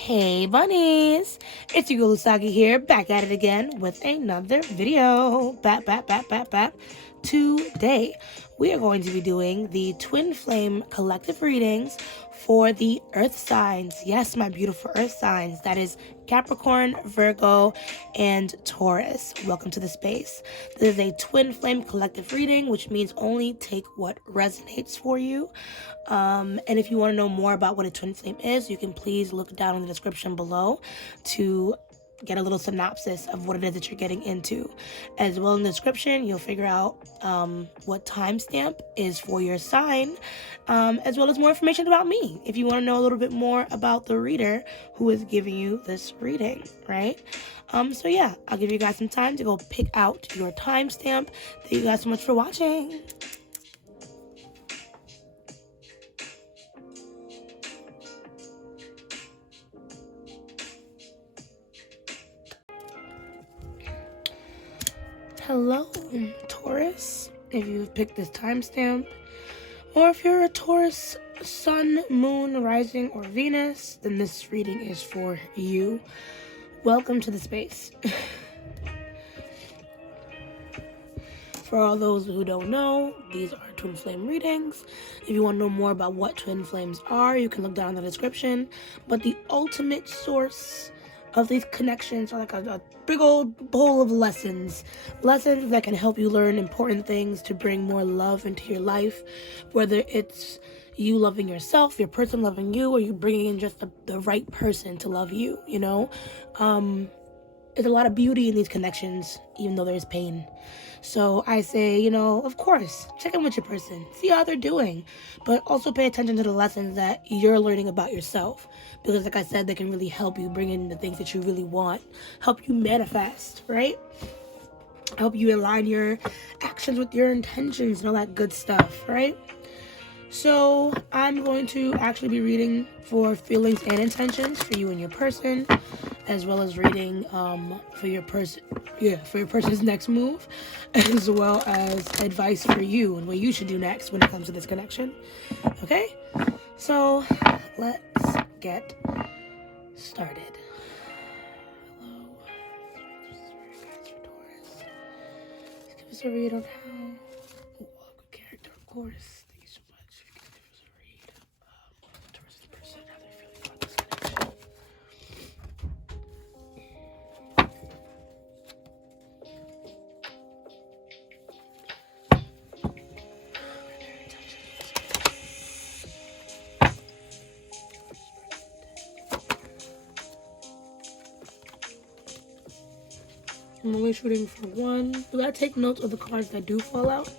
Hey bunnies, it's your girl Usagi here, back at it again with another video. Back. Today, we are going to be doing the Twin Flame collective readings for the Earth signs. Yes, my beautiful Earth signs. That is Capricorn, Virgo, and Taurus. Welcome to the space. This is a Twin Flame collective reading, which means only take what resonates for you. And if you want to know more about what a twin flame is, you can please look down in the description below to get a little synopsis of what it is that you're getting into. As well, in the description, you'll figure out what timestamp is for your sign, as well as more information about me if you want to know a little bit more about the reader who is giving you this reading, right? So yeah, I'll give you guys some time to go pick out your timestamp. Thank you guys so much for watching. Hello, Taurus, if you've picked this timestamp, or if you're a Taurus sun, moon, rising, or Venus, then this reading is for you. Welcome to the space. For all those who don't know, these are twin flame readings. If you want to know more about what twin flames are, you can look down in the description. But the ultimate source of these connections are like a big old bowl of lessons that can help you learn important things to bring more love into your life, whether it's you loving yourself, your person loving you, or you bringing in just the right person to love you, you know. There's a lot of beauty in these connections, even though there's pain. So I say, of course, check in with your person, see how they're doing, but also pay attention to the lessons that you're learning about yourself. Because like I said, they can really help you bring in the things that you really want, help you manifest, right? Help you align your actions with your intentions and all that good stuff, right? So I'm going to actually be reading for feelings and intentions for you and your person, as well as reading for your person's next move, as well as advice for you and what you should do next when it comes to this connection. Okay, so let's get started. Hello, guys for Taurus. Let's give us a read on how good character, of course. I'm only shooting for one. But I take notes of the cards that do fall out,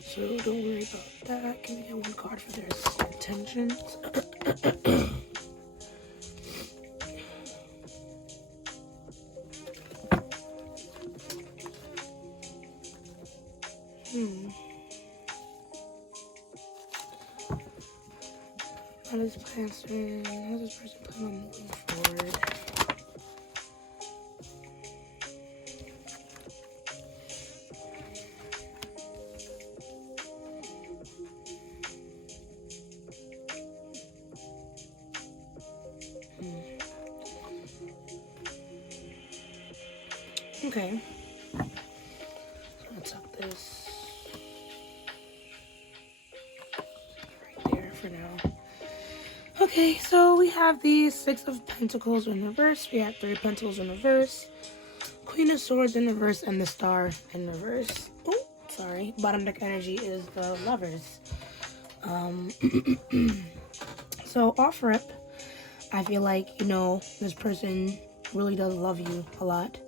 so don't worry about that. Can we get one card for their intentions? How does this person plan on moving forward? Okay, so let's tuck this right there for now. Okay, so we have the Six of Pentacles in reverse, we have Three of Pentacles in reverse, Queen of Swords in reverse, and the Star in reverse. Oh, sorry, bottom deck energy is the Lovers. So off rip, I feel like, this person really does love you a lot.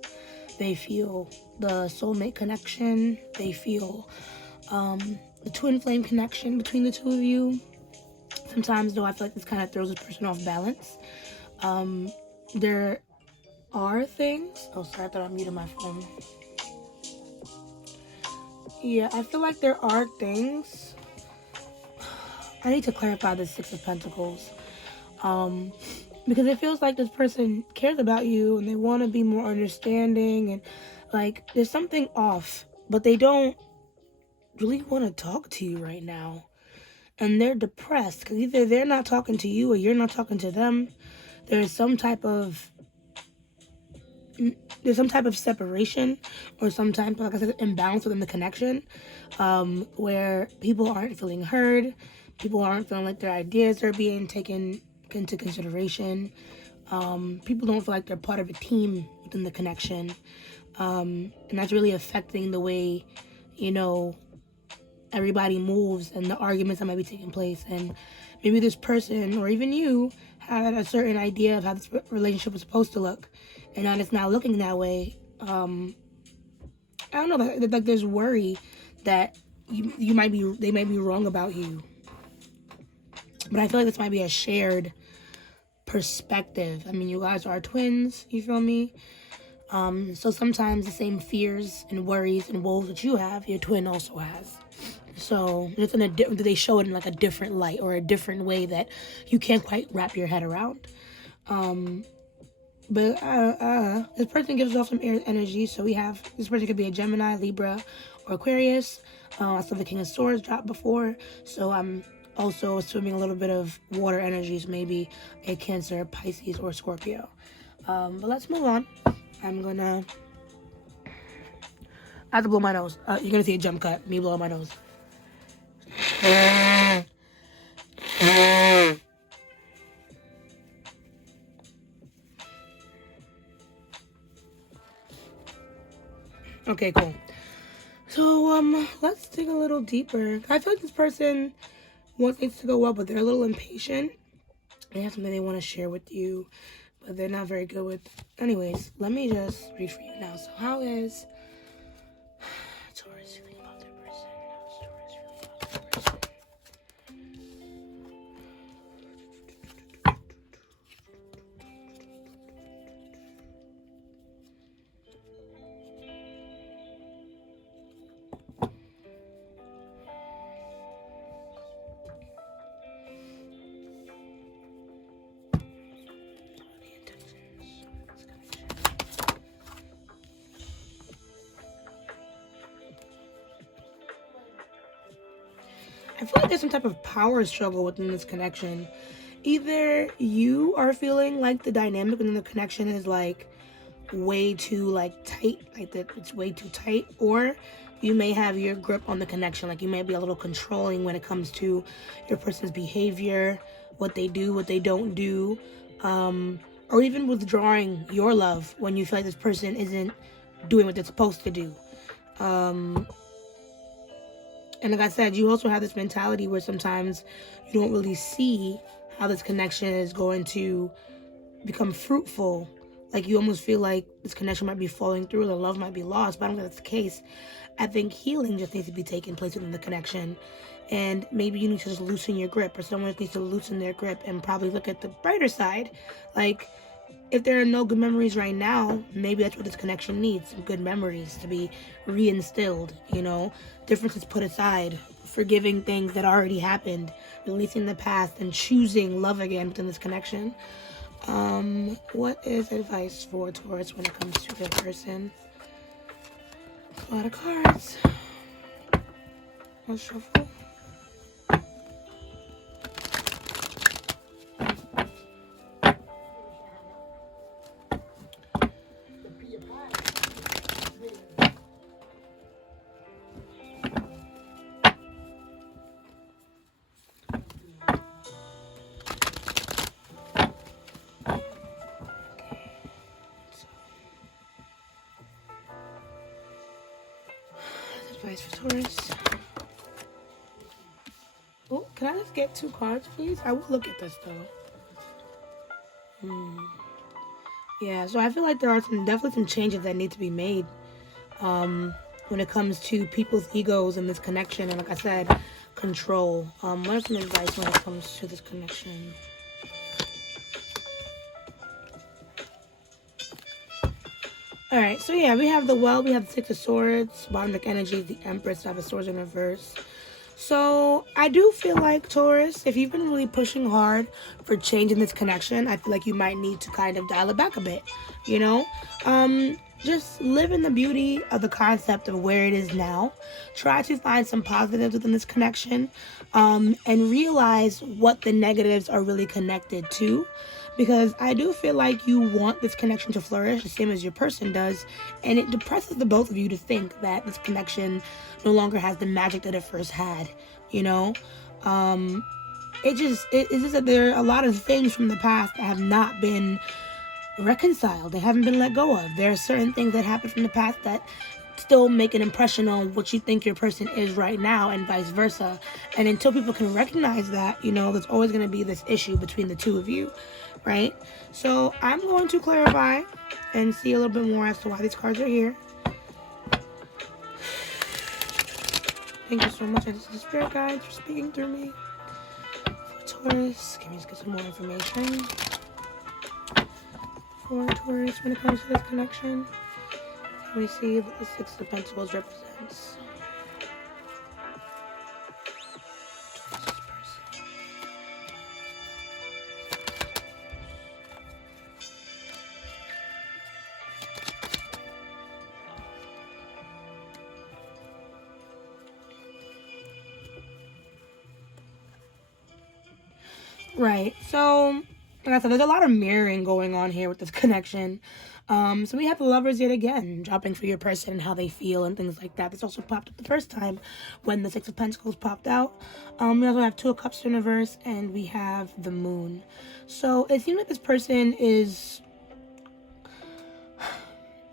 They feel the soulmate connection. They feel the twin flame connection between the two of you. Sometimes, though, I feel like this kind of throws this person off balance. There are things... Oh, sorry, I thought I muted my phone. Yeah, I feel like there are things... I need to clarify the Six of Pentacles. Because it feels like this person cares about you and they want to be more understanding and like there's something off, but they don't really want to talk to you right now. And they're depressed because either they're not talking to you or you're not talking to them. there's some type of separation or some type of, like I said, imbalance within the connection, where people aren't feeling heard, people aren't feeling like their ideas are being taken into consideration, people don't feel like they're part of a team within the connection, and that's really affecting the way, you know, everybody moves and the arguments that might be taking place. And maybe this person or even you had a certain idea of how this relationship was supposed to look, and now it's not looking that way. I don't know, like there's worry that they might be wrong about you. But I feel like this might be a shared perspective. I mean, you guys are twins, you feel me? So sometimes the same fears and worries and woes that you have, your twin also has. So it's they show it in like a different light or a different way that you can't quite wrap your head around. But this person gives off some air energy. So we have, this person could be a Gemini, Libra, or Aquarius. I saw the King of Swords drop before. So I'm also assuming a little bit of water energies, maybe a Cancer, Pisces, or Scorpio. But let's move on. I have to blow my nose. You're going to see a jump cut, me blowing my nose. Okay, cool. So, let's dig a little deeper. I feel like this person wants things to go well, but they're a little impatient. They have something they want to share with you, but they're not very good with... Anyways, let me just read for you now. So, how is Taurus feeling about their person? How is Taurus feeling about their person? I feel like there's some type of power struggle within this connection. Either you are feeling like the dynamic within the connection is like way too like tight, like that it's way too tight, or you may have your grip on the connection. Like you may be a little controlling when it comes to your person's behavior, what they do, what they don't do, or even withdrawing your love when you feel like this person isn't doing what they're supposed to do. And like I said, you also have this mentality where sometimes you don't really see how this connection is going to become fruitful. Like you almost feel like this connection might be falling through, the love might be lost, but I don't think that's the case. I think healing just needs to be taking place within the connection. And maybe you need to just loosen your grip, or someone needs to loosen their grip and probably look at the brighter side. Like, if there are no good memories right now, maybe that's what this connection needs, some good memories to be reinstilled, you know, differences put aside, forgiving things that already happened, releasing the past, and choosing love again within this connection. What is advice for Taurus when it comes to their person? A lot of cards. Let's shuffle. Advice for Taurus. Oh, can I just get 2 cards, please? I will look at this though. Yeah, so I feel like there are definitely some changes that need to be made when it comes to people's egos and this connection, and like I said, control. What's some advice when it comes to this connection? Alright, so yeah, we have the Well, we have the 6 of Swords, bottom deck energy, the Empress, I have a Swords in reverse. So I do feel like, Taurus, if you've been really pushing hard for change in this connection, I feel like you might need to kind of dial it back a bit, you know? Just live in the beauty of the concept of where it is now. Try to find some positives within this connection, and realize what the negatives are really connected to. Because I do feel like you want this connection to flourish the same as your person does, and it depresses the both of you to think that this connection no longer has the magic that it first had, you know? It's just that there are a lot of things from the past that have not been reconciled. They haven't been let go of. There are certain things that happened from the past that still make an impression on what you think your person is right now, and vice versa. And until people can recognize that, you know, there's always going to be this issue between the two of you, right? So I'm going to clarify and see a little bit more as to why these cards are here. Thank you so much, the spirit guides, for speaking through me. For Taurus, can we just get some more information for Taurus when it comes to this connection? Can we see what the Six of Pentacles represents? Right, so like I said, there's a lot of mirroring going on here with this connection. So we have the Lovers yet again, dropping for your person and how they feel and things like that. This also popped up the first time when the Six of Pentacles popped out. We also have Two of Cups in reverse, and we have the Moon. So it seems like this person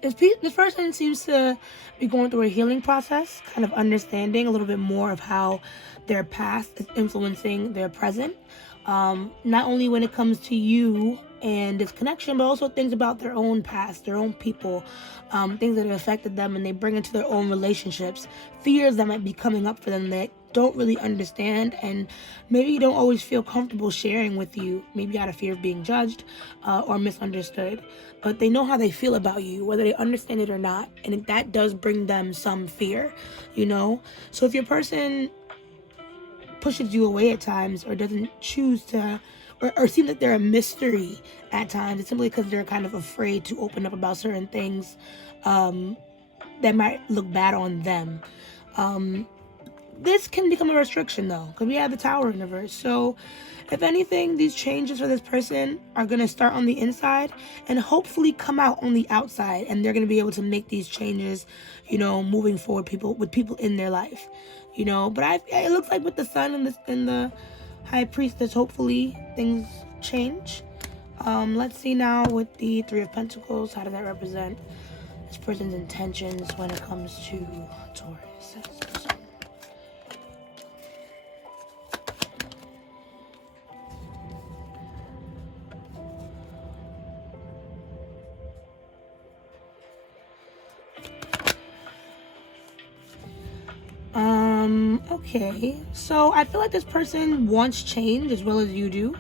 this person seems to be going through a healing process, kind of understanding a little bit more of how their past is influencing their present. Not only when it comes to you and this connection, but also things about their own past, their own people, things that have affected them, and they bring into their own relationships, fears that might be coming up for them that don't really understand, and maybe you don't always feel comfortable sharing with you, maybe out of fear of being judged or misunderstood, but they know how they feel about you, whether they understand it or not, and that does bring them some fear, you know? So if your person pushes you away at times, or doesn't choose to, or seem that they're a mystery at times, it's simply because they're kind of afraid to open up about certain things that might look bad on them. This can become a restriction though, because we have the Tower in reverse. So if anything, these changes for this person are going to start on the inside and hopefully come out on the outside, and they're going to be able to make these changes, you know, moving forward, with people in their life, you know. But it looks like with the Sun and the High Priestess, hopefully things change. Let's see now with the Three of Pentacles, how does that represent this person's intentions when it comes to Taurus? Okay, so I feel like this person wants change as well as you do,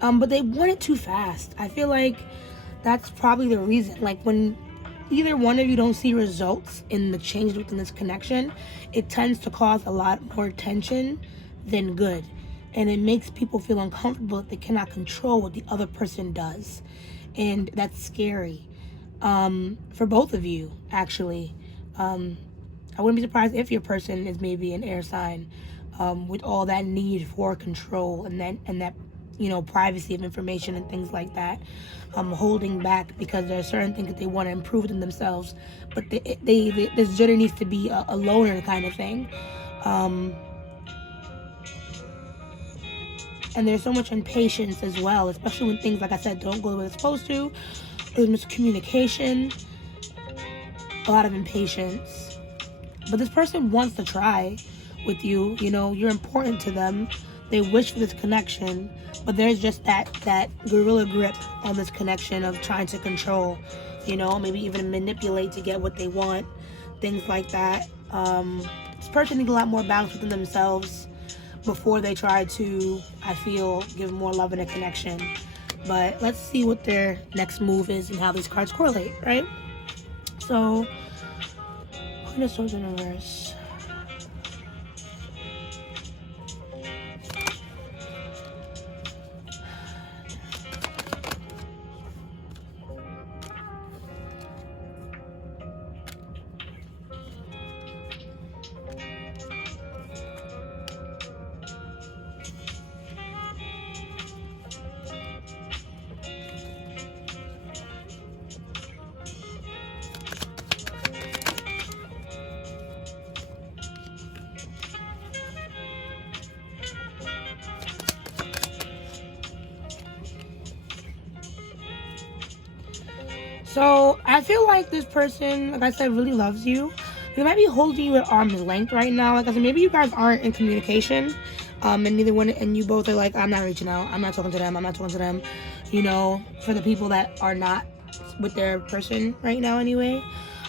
but they want it too fast. I feel like that's probably the reason. Like, when either one of you don't see results in the change within this connection, it tends to cause a lot more tension than good, and it makes people feel uncomfortable that they cannot control what the other person does, and that's scary for both of you, actually. I wouldn't be surprised if your person is maybe an air sign, with all that need for control and that you know, privacy of information and things like that, holding back because there are certain things that they want to improve in themselves, but this journey needs to be a loner kind of thing. And there's so much impatience as well, especially when things, like I said, don't go the way it's supposed to. There's miscommunication, a lot of impatience. But this person wants to try with you, you know, you're important to them. They wish for this connection, but there's just that gorilla grip on this connection of trying to control, you know, maybe even manipulate to get what they want, things like that. This person needs a lot more balance within themselves before they try to, I feel, give more love in a connection. But let's see what their next move is and how these cards correlate, right? So, Queen of Swords in reverse. So I feel like this person, like I said, really loves you. They might be holding you at arm's length right now. Like I said, maybe you guys aren't in communication, and neither one, and you both are like, I'm not reaching out. I'm not talking to them. I'm not talking to them. You know, for the people that are not with their person right now, anyway.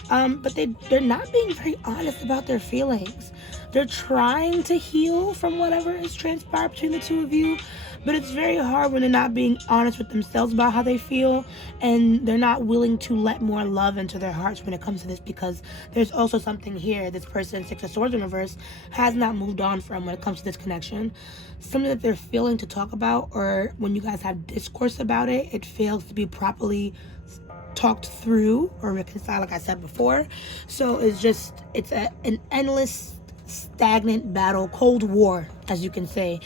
But they're not being very honest about their feelings. They're trying to heal from whatever has transpired between the two of you, but it's very hard when they're not being honest with themselves about how they feel, and they're not willing to let more love into their hearts when it comes to this, because there's also something here. This person, Six of Swords in reverse, has not moved on from when it comes to this connection. Something that they're failing to talk about, or when you guys have discourse about it, it fails to be properly talked through or reconciled, like I said before. So it's an endless stagnant battle, cold war, as you can say,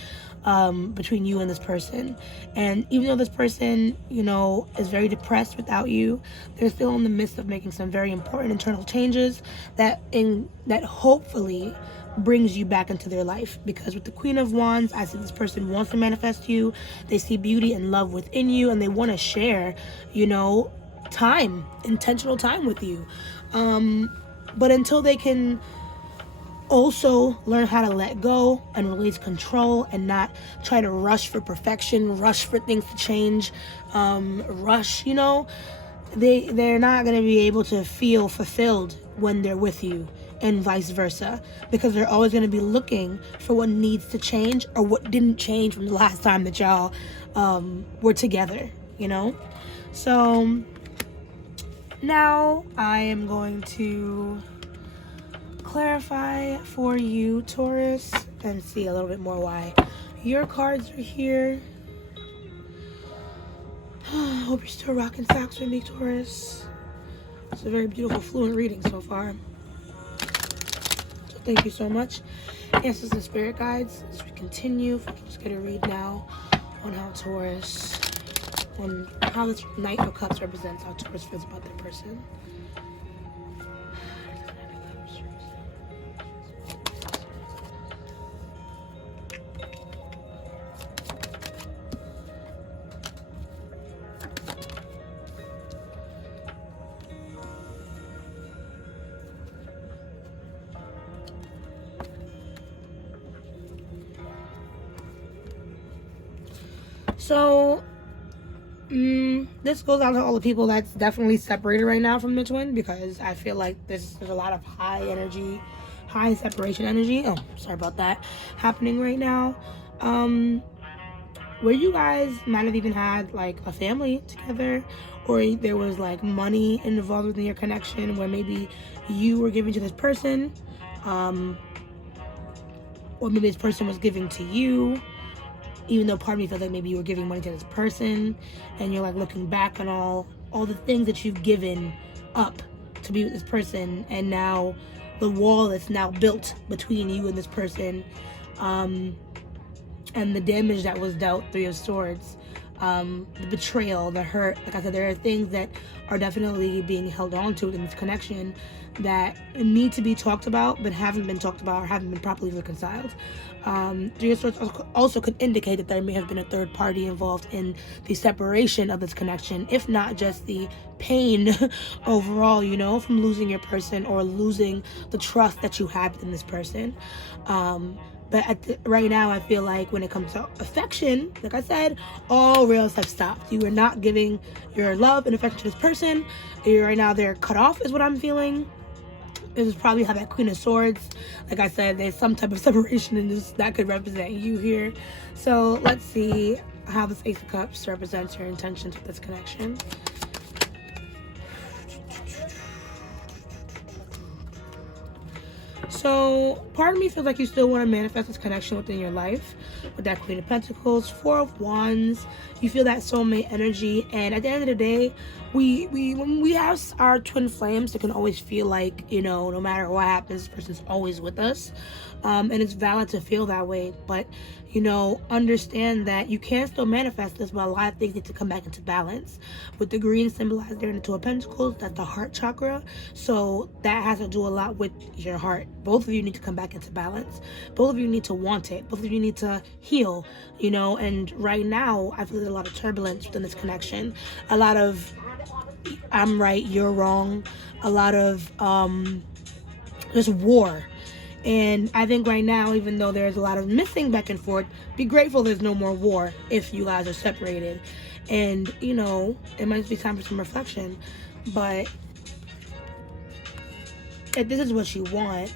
between you and this person. And even though this person, you know, is very depressed without you, they're still in the midst of making some very important internal changes that hopefully brings you back into their life. Because with the Queen of Wands, I see this person wants to manifest you. They see beauty and love within you, and they want to share, you know, intentional time with you. But until they can also learn how to let go and release control and not try to rush for perfection, rush for things to change, rush, you know, they're not going to be able to feel fulfilled when they're with you, and vice versa, because they're always going to be looking for what needs to change or what didn't change from the last time that y'all were together, you know. So now I am going to clarify for you, Taurus, and see a little bit more why your cards are here. Hope you're still rocking socks with me, Taurus. It's a very beautiful, fluent reading so far. So thank you so much. Answers and spirit guides as we continue. If we can just get a read now on how Taurus, on how this Knight of Cups represents how Taurus feels about their person. So, this goes out to all the people that's definitely separated right now from the twin, because I feel like there's a lot of high separation energy. Oh, sorry about that, happening right now. Where you guys might have even had like a family together, or there was like money involved within your connection, where maybe you were giving to this person, or maybe this person was giving to you. Even though part of me feels like maybe you were giving money to this person, and you're like looking back on all the things that you've given up to be with this person, and now the wall that's now built between you and this person, and the damage that was dealt, Three of Swords, the betrayal, the hurt. Like I said, there are things that are definitely being held on to in this connection that need to be talked about, but haven't been talked about or haven't been properly reconciled. Three of Swords also could indicate that there may have been a third party involved in the separation of this connection, if not just the pain overall, you know, from losing your person or losing the trust that you have in this person. But right now, I feel like when it comes to affection, like I said, all rails have stopped. You are not giving your love and affection to this person. Right now, they're cut off, is what I'm feeling. This is probably how that Queen of Swords, like I said, there's some type of separation in this that could represent you here. So let's see how this Ace of Cups represents your intentions with this connection. So part of me feels like you still want to manifest this connection within your life with that Queen of Pentacles, Four of Wands. You feel that soulmate energy, and at the end of the day, when we have our twin flames, it can always feel like, you know, no matter what happens, this person's always with us, and it's valid to feel that way. But you know, understand that you can still manifest this, but a lot of things need to come back into balance. With the green symbolized there in the Two of Pentacles, that's the heart chakra. So that has to do a lot with your heart. Both of you need to come back into balance. Both of you need to want it. Both of you need to heal, you know. And right now, I feel there's a lot of turbulence within this connection. A lot of I'm right, you're wrong, a lot of just war. And I think right now, even though there's a lot of missing back and forth, be grateful there's no more war if you guys are separated. And, you know, it might be time for some reflection. But if this is what you want,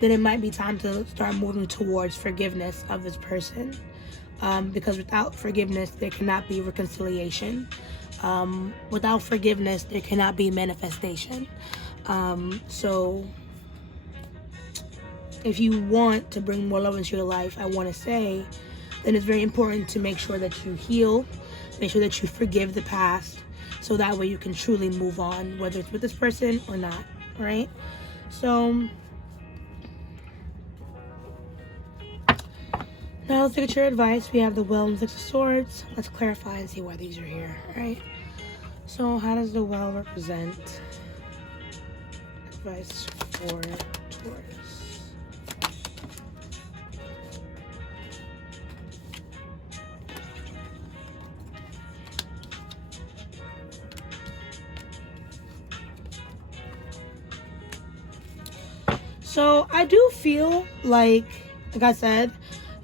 then it might be time to start moving towards forgiveness of this person. Because without forgiveness, there cannot be reconciliation. Without forgiveness, there cannot be manifestation. So if you want to bring more love into your life, I want to say, then it's very important to make sure that you heal, make sure that you forgive the past, so that way you can truly move on, whether it's with this person or not, right? So now let's look at your advice. We have the Well and Six of Swords. Let's clarify and see why these are here, right? So how does the Well represent advice for Taurus? So I do feel like I said,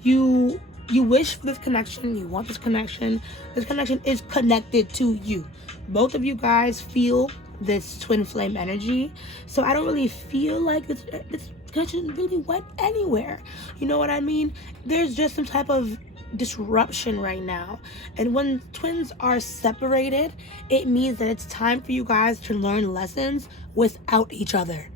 you wish for this connection, you want this connection. This connection is connected to you. Both of you guys feel this twin flame energy. So I don't really feel like this connection really went anywhere. You know what I mean? There's just some type of disruption right now. And when twins are separated, it means that it's time for you guys to learn lessons without each other.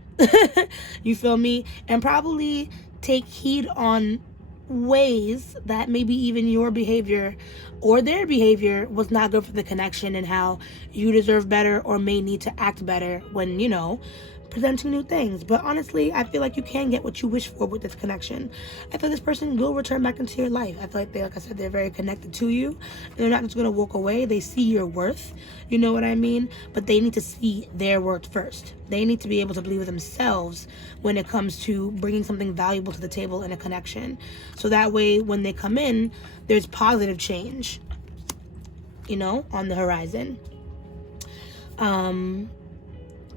You feel me? And probably take heed on ways that maybe even your behavior or their behavior was not good for the connection, and how you deserve better or may need to act better when, you know, presenting new things. But honestly, I feel like you can get what you wish for with this connection. I feel this person will return back into your life. I feel like like I said, they're very connected to you. They're not just going to walk away. They see your worth. You know what I mean? But they need to see their worth first. They need to be able to believe in themselves when it comes to bringing something valuable to the table in a connection. So that way, when they come in, there's positive change, you know, on the horizon.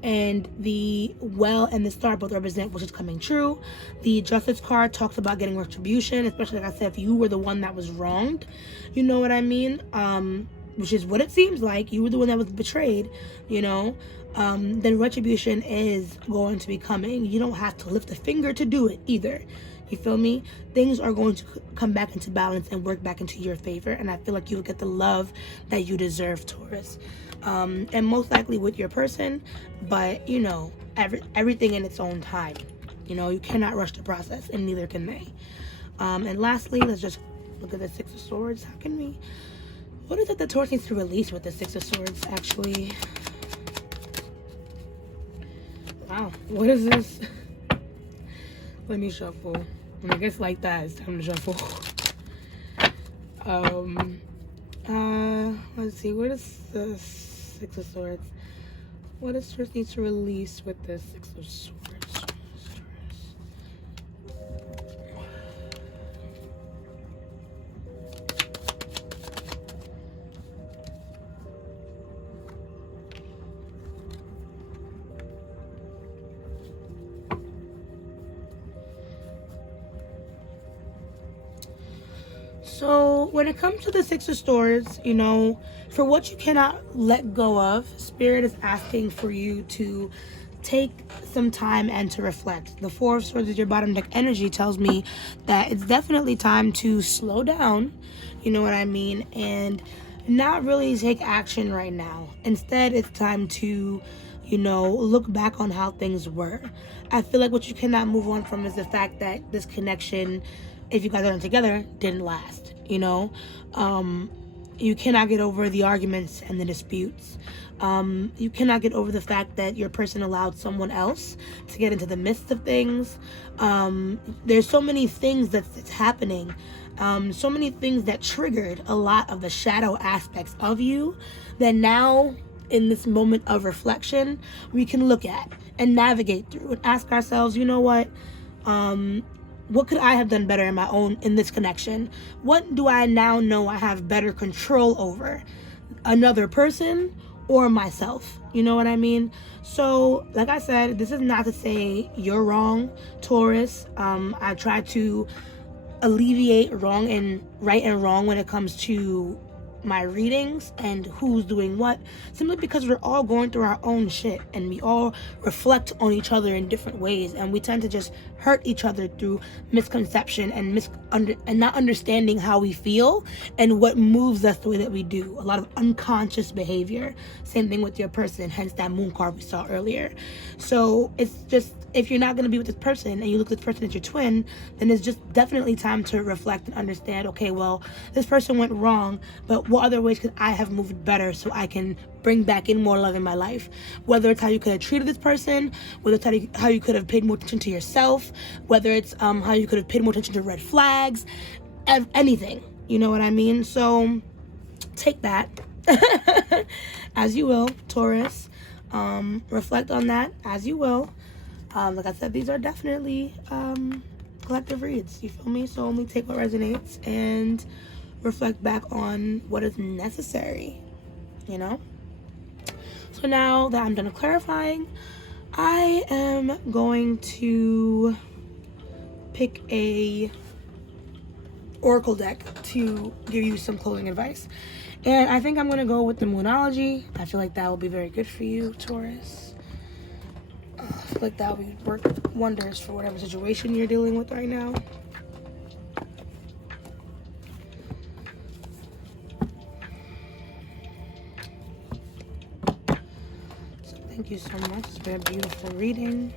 And the Well and the Star both represent which is coming true. The Justice card talks about getting retribution, especially, like I said, if you were the one that was wronged, you know what I mean? Which is what it seems like. You were the one that was betrayed, you know? Then retribution is going to be coming. You don't have to lift a finger to do it either. You feel me? Things are going to come back into balance and work back into your favor. And I feel like you will get the love that you deserve, Taurus. And most likely with your person, but you know, everything in its own time. You know, you cannot rush the process, and neither can they. And lastly, let's just look at the Six of Swords. What is it that Taurus needs to release with the Six of Swords, actually? Wow, what is this? Let me shuffle. And I guess like that, it's time to shuffle. Let's see, what is the Six of Swords? What does Taurus need to release with the Six of Swords? So when it comes to the Six of Swords, you know, for what you cannot let go of, Spirit is asking for you to take some time and to reflect. The Four of Swords is your bottom deck energy, tells me that it's definitely time to slow down, you know what I mean, and not really take action right now. Instead, it's time to, you know, look back on how things were. I feel like what you cannot move on from is the fact that this connection, if you guys aren't together, didn't last, you know? You cannot get over the arguments and the disputes. You cannot get over the fact that your person allowed someone else to get into the midst of things. There's so many things that's happening. So many things that triggered a lot of the shadow aspects of you that now, in this moment of reflection, we can look at and navigate through and ask ourselves, you know what could I have done better in this connection? What do I now know I have better control over? Another person or myself. You know what I mean? So, like I said, this is not to say you're wrong, Taurus. I try to alleviate wrong and right and wrong when it comes to my readings and who's doing what, simply because we're all going through our own shit and we all reflect on each other in different ways, and we tend to just hurt each other through misconception and not understanding how we feel and what moves us the way that we do. A lot of unconscious behavior. Same thing with your person, hence that moon card we saw earlier. So it's just, if you're not going to be with this person and you look at this person as your twin, then it's just definitely time to reflect and understand, okay, well, this person went wrong, but what other ways could I have moved better so I can bring back in more love in my life? Whether it's how you could have treated this person, whether it's how you could have paid more attention to yourself, whether it's how you could have paid more attention to red flags, anything. You know what I mean? So take that as you will, Taurus. Reflect on that as you will. Like I said, these are definitely collective reads, you feel me? So only take what resonates and reflect back on what is necessary, you know? So now that I'm done clarifying, I am going to pick a oracle deck to give you some closing advice. And I think I'm going to go with the Moonology. I feel like that will be very good for you, Taurus. I feel like that would work wonders for whatever situation you're dealing with right now. So thank you so much for a beautiful reading.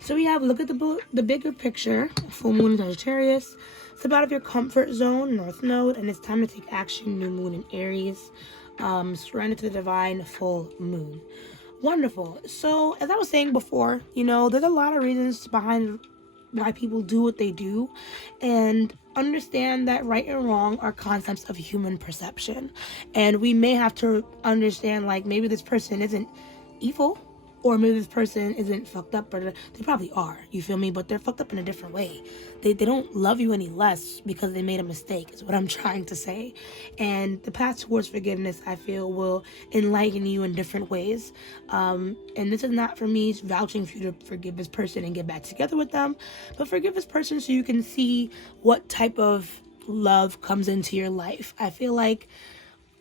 So we have, look at the bigger picture. Full moon in Sagittarius. Step out of your comfort zone, North Node, and it's time to take action. New moon in Aries. Surrender to the divine, full moon. Wonderful. So as I was saying before, you know, there's a lot of reasons behind why people do what they do, and understand that right and wrong are concepts of human perception. And we may have to understand, like, maybe this person isn't evil, or maybe this person isn't fucked up, or they probably are, you feel me? But they're fucked up in a different way. They don't love you any less because they made a mistake, is what I'm trying to say. And the path towards forgiveness, I feel, will enlighten you in different ways. And this is not for me vouching for you to forgive this person and get back together with them, but forgive this person so you can see what type of love comes into your life. I feel like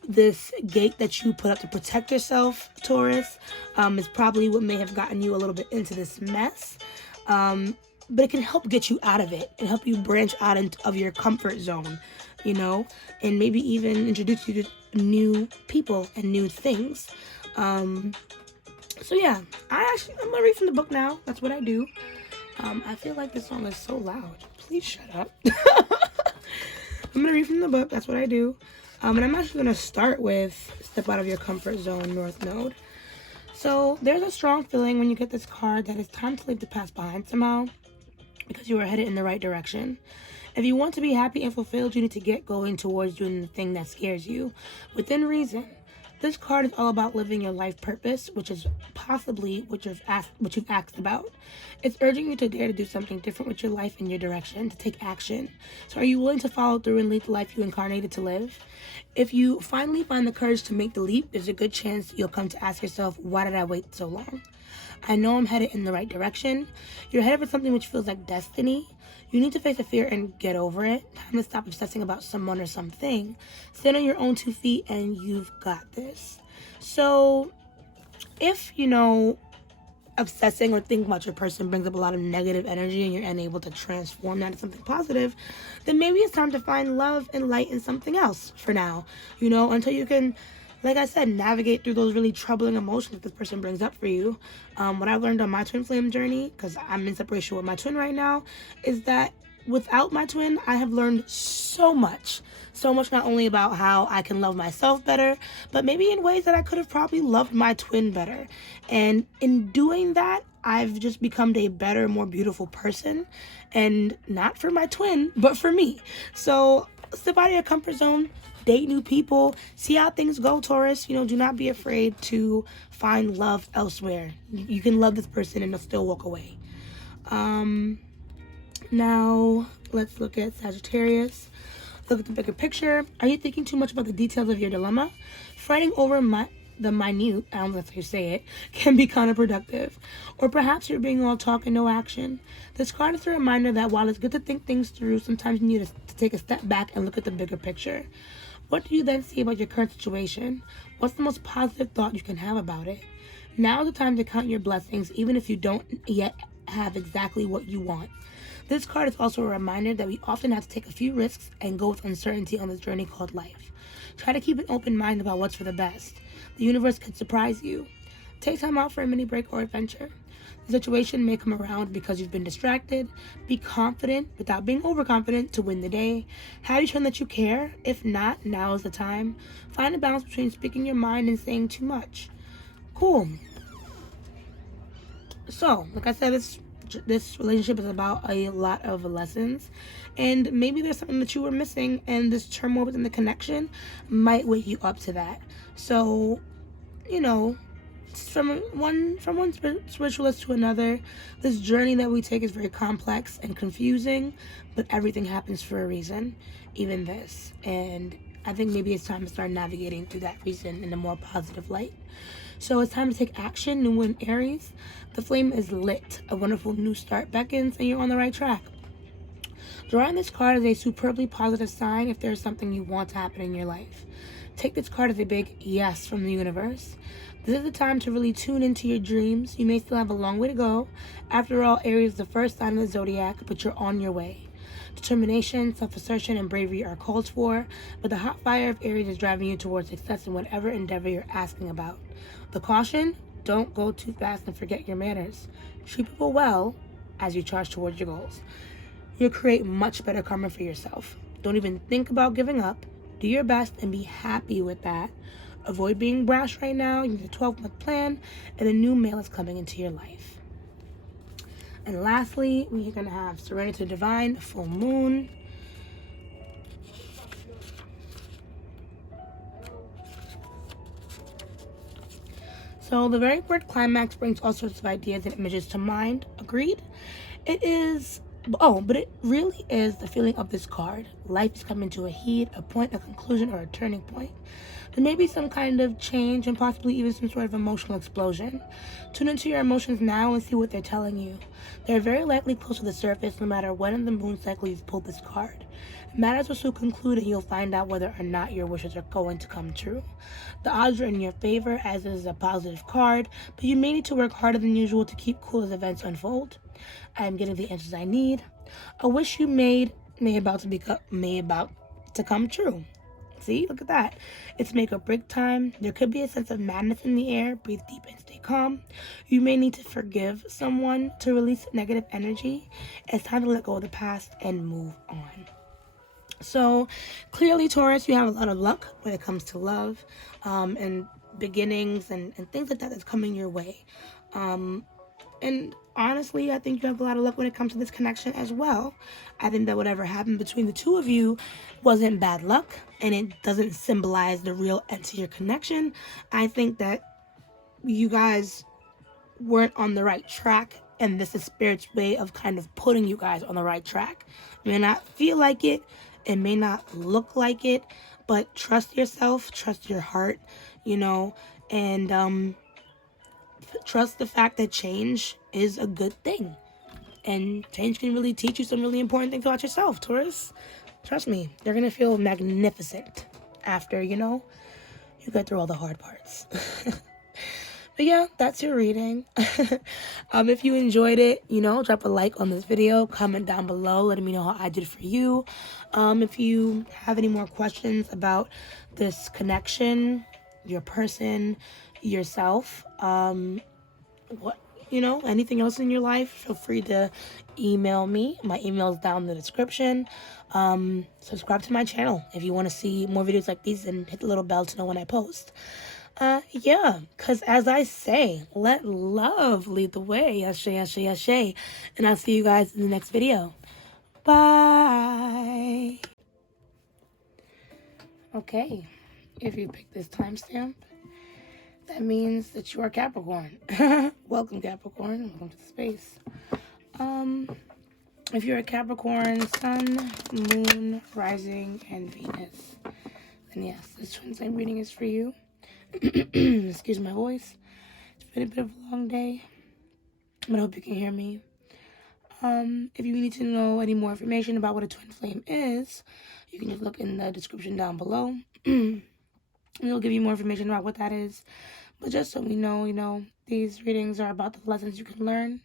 this gate that you put up to protect yourself, Taurus, is probably what may have gotten you a little bit into this mess. But it can help get you out of it and help you branch out of your comfort zone, you know, and maybe even introduce you to new people and new things. So yeah, I'm gonna read from the book now. That's what I do. I feel like this song is so loud. Please shut up. I'm gonna read from the book. That's what I do. And I'm actually going to start with Step Out of Your Comfort Zone, North Node. So there's a strong feeling when you get this card that it's time to leave the past behind somehow, because you are headed in the right direction. If you want to be happy and fulfilled, you need to get going towards doing the thing that scares you, within reason. This card is all about living your life purpose, which is possibly what you've asked about. It's urging you to dare to do something different with your life and your direction, to take action. So are you willing to follow through and lead the life you incarnated to live? If you finally find the courage to make the leap, there's a good chance you'll come to ask yourself, why did I wait so long? I know I'm headed in the right direction. You're headed for something which feels like destiny. You need to face the fear and get over it. Time to stop obsessing about someone or something. Stand on your own 2 feet and you've got this. So if, you know, obsessing or thinking about your person brings up a lot of negative energy and you're unable to transform that into something positive, then maybe it's time to find love and light in something else for now, you know, until you can, like I said, navigate through those really troubling emotions that this person brings up for you. What I've learned on my twin flame journey, because I'm in separation with my twin right now, is that without my twin, I have learned so much. So much, not only about how I can love myself better, but maybe in ways that I could have probably loved my twin better. And in doing that, I've just become a better, more beautiful person. And not for my twin, but for me. So step out of your comfort zone, date new people, see how things go, Taurus. You know, do not be afraid to find love elsewhere. You can love this person and they'll still walk away. Now, let's look at Sagittarius. Look at the bigger picture. Are you thinking too much about the details of your dilemma? Fretting over the minute, I don't know if you say it, can be counterproductive. Or perhaps you're being all talk and no action. This card is a reminder that while it's good to think things through, sometimes you need to take a step back and look at the bigger picture. What do you then see about your current situation? What's the most positive thought you can have about it? Now is the time to count your blessings, even if you don't yet have exactly what you want. This card is also a reminder that we often have to take a few risks and go with uncertainty on this journey called life. Try to keep an open mind about what's for the best. The universe could surprise you. Take time out for a mini break or adventure. The situation may come around because you've been distracted. Be confident without being overconfident to win the day. Have you shown that you care? If not, now is the time. Find a balance between speaking your mind and saying too much. Cool. So, like I said, this relationship is about a lot of lessons, and maybe there's something that you were missing, and this turmoil within the connection might wake you up to that. So, you know, from one spiritualist to another, this journey that we take is very complex and confusing, but everything happens for a reason, even this. And I think maybe it's time to start navigating through that reason in a more positive light. So it's time to take action. New Moon Aries. The flame is lit. A wonderful new start beckons and you're on the right track. Drawing this card is a superbly positive sign if there's something you want to happen in your life. Take this card as a big yes from the universe. This is the time to really tune into your dreams. You may still have a long way to go. After all, Aries is the first sign of the zodiac, but you're on your way. Determination, self-assertion, and bravery are called for, but the hot fire of Aries is driving you towards success in whatever endeavor you're asking about. The caution, don't go too fast and forget your manners. Treat people well as you charge towards your goals. You'll create much better karma for yourself. Don't even think about giving up. Do your best and be happy with that. Avoid being brash right now. You need a 12-month plan, and a new male is coming into your life. And lastly, we're going to have Serenity Divine, Full Moon. So the very word climax brings all sorts of ideas and images to mind. Agreed? It is, but it really is the feeling of this card. Life is coming to a heat, a point, a conclusion, or a turning point. There may be some kind of change and possibly even some sort of emotional explosion. Tune into your emotions now and see what they're telling you. They're very likely close to the surface no matter when in the moon cycle you've pulled this card. Matters will soon conclude and you'll find out whether or not your wishes are going to come true. The odds are in your favor as it is a positive card, but you may need to work harder than usual to keep cool as events unfold. I am getting the answers I need. A wish you made may about to come true. See, look at that. It's make or break time. There could be a sense of madness in the air. Breathe deep and stay calm. You may need to forgive someone to release negative energy. It's time to let go of the past and move on. So clearly, Taurus, you have a lot of luck when it comes to love and beginnings and things like that that's coming your way. And honestly, I think you have a lot of luck when it comes to this connection as well. I think that whatever happened between the two of you wasn't bad luck, and it doesn't symbolize the real end to your connection. I think that you guys weren't on the right track, and this is Spirit's way of kind of putting you guys on the right track. It may not feel like it, it may not look like it, but trust yourself, trust your heart, and trust the fact that change is a good thing. And change can really teach you some really important things about yourself, Taurus. Trust me, you're going to feel magnificent after, you get through all the hard parts. But yeah, that's your reading. If you enjoyed it, drop a like on this video, comment down below, letting me know how I did for you. If you have any more questions about this connection, your person, yourself, anything else in your life, feel free to email me. My email is down in the description. Subscribe to my channel if you want to see more videos like these, and hit the little bell to know when I post. Yeah, because as I say, let love lead the way. Ashe, ashe, ashe. And I'll see you guys in the next video. Bye. Okay, if you pick this timestamp, that means that you are Capricorn. Welcome, Capricorn. Welcome to the space. If you're a Capricorn, Sun, Moon, Rising, and Venus, then yes, this twin flame reading is for you. Excuse my voice. It's been a bit of a long day, but I hope you can hear me. If you need to know any more information about what a twin flame is, you can just look in the description down below. It'll give you more information about what that is. But just so we know, these readings are about the lessons you can learn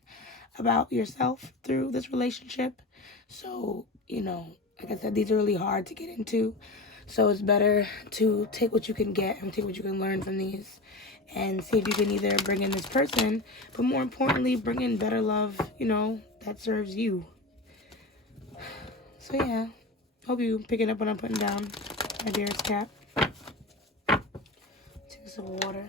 about yourself through this relationship. So, like I said, these are really hard to get into. So it's better to take what you can get and take what you can learn from these, and see if you can either bring in this person, but more importantly, bring in better love, that serves you. So yeah, hope you picking up what I'm putting down, my dearest Cap. Take a sip of water.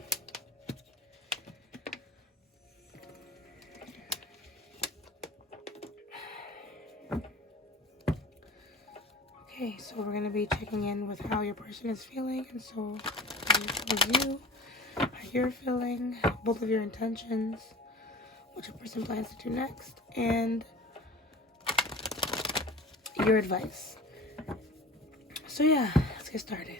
Okay, so we're going to be checking in with how your person is feeling, and so with you, how you're feeling, both of your intentions, what your person plans to do next, and your advice. So yeah, let's get started.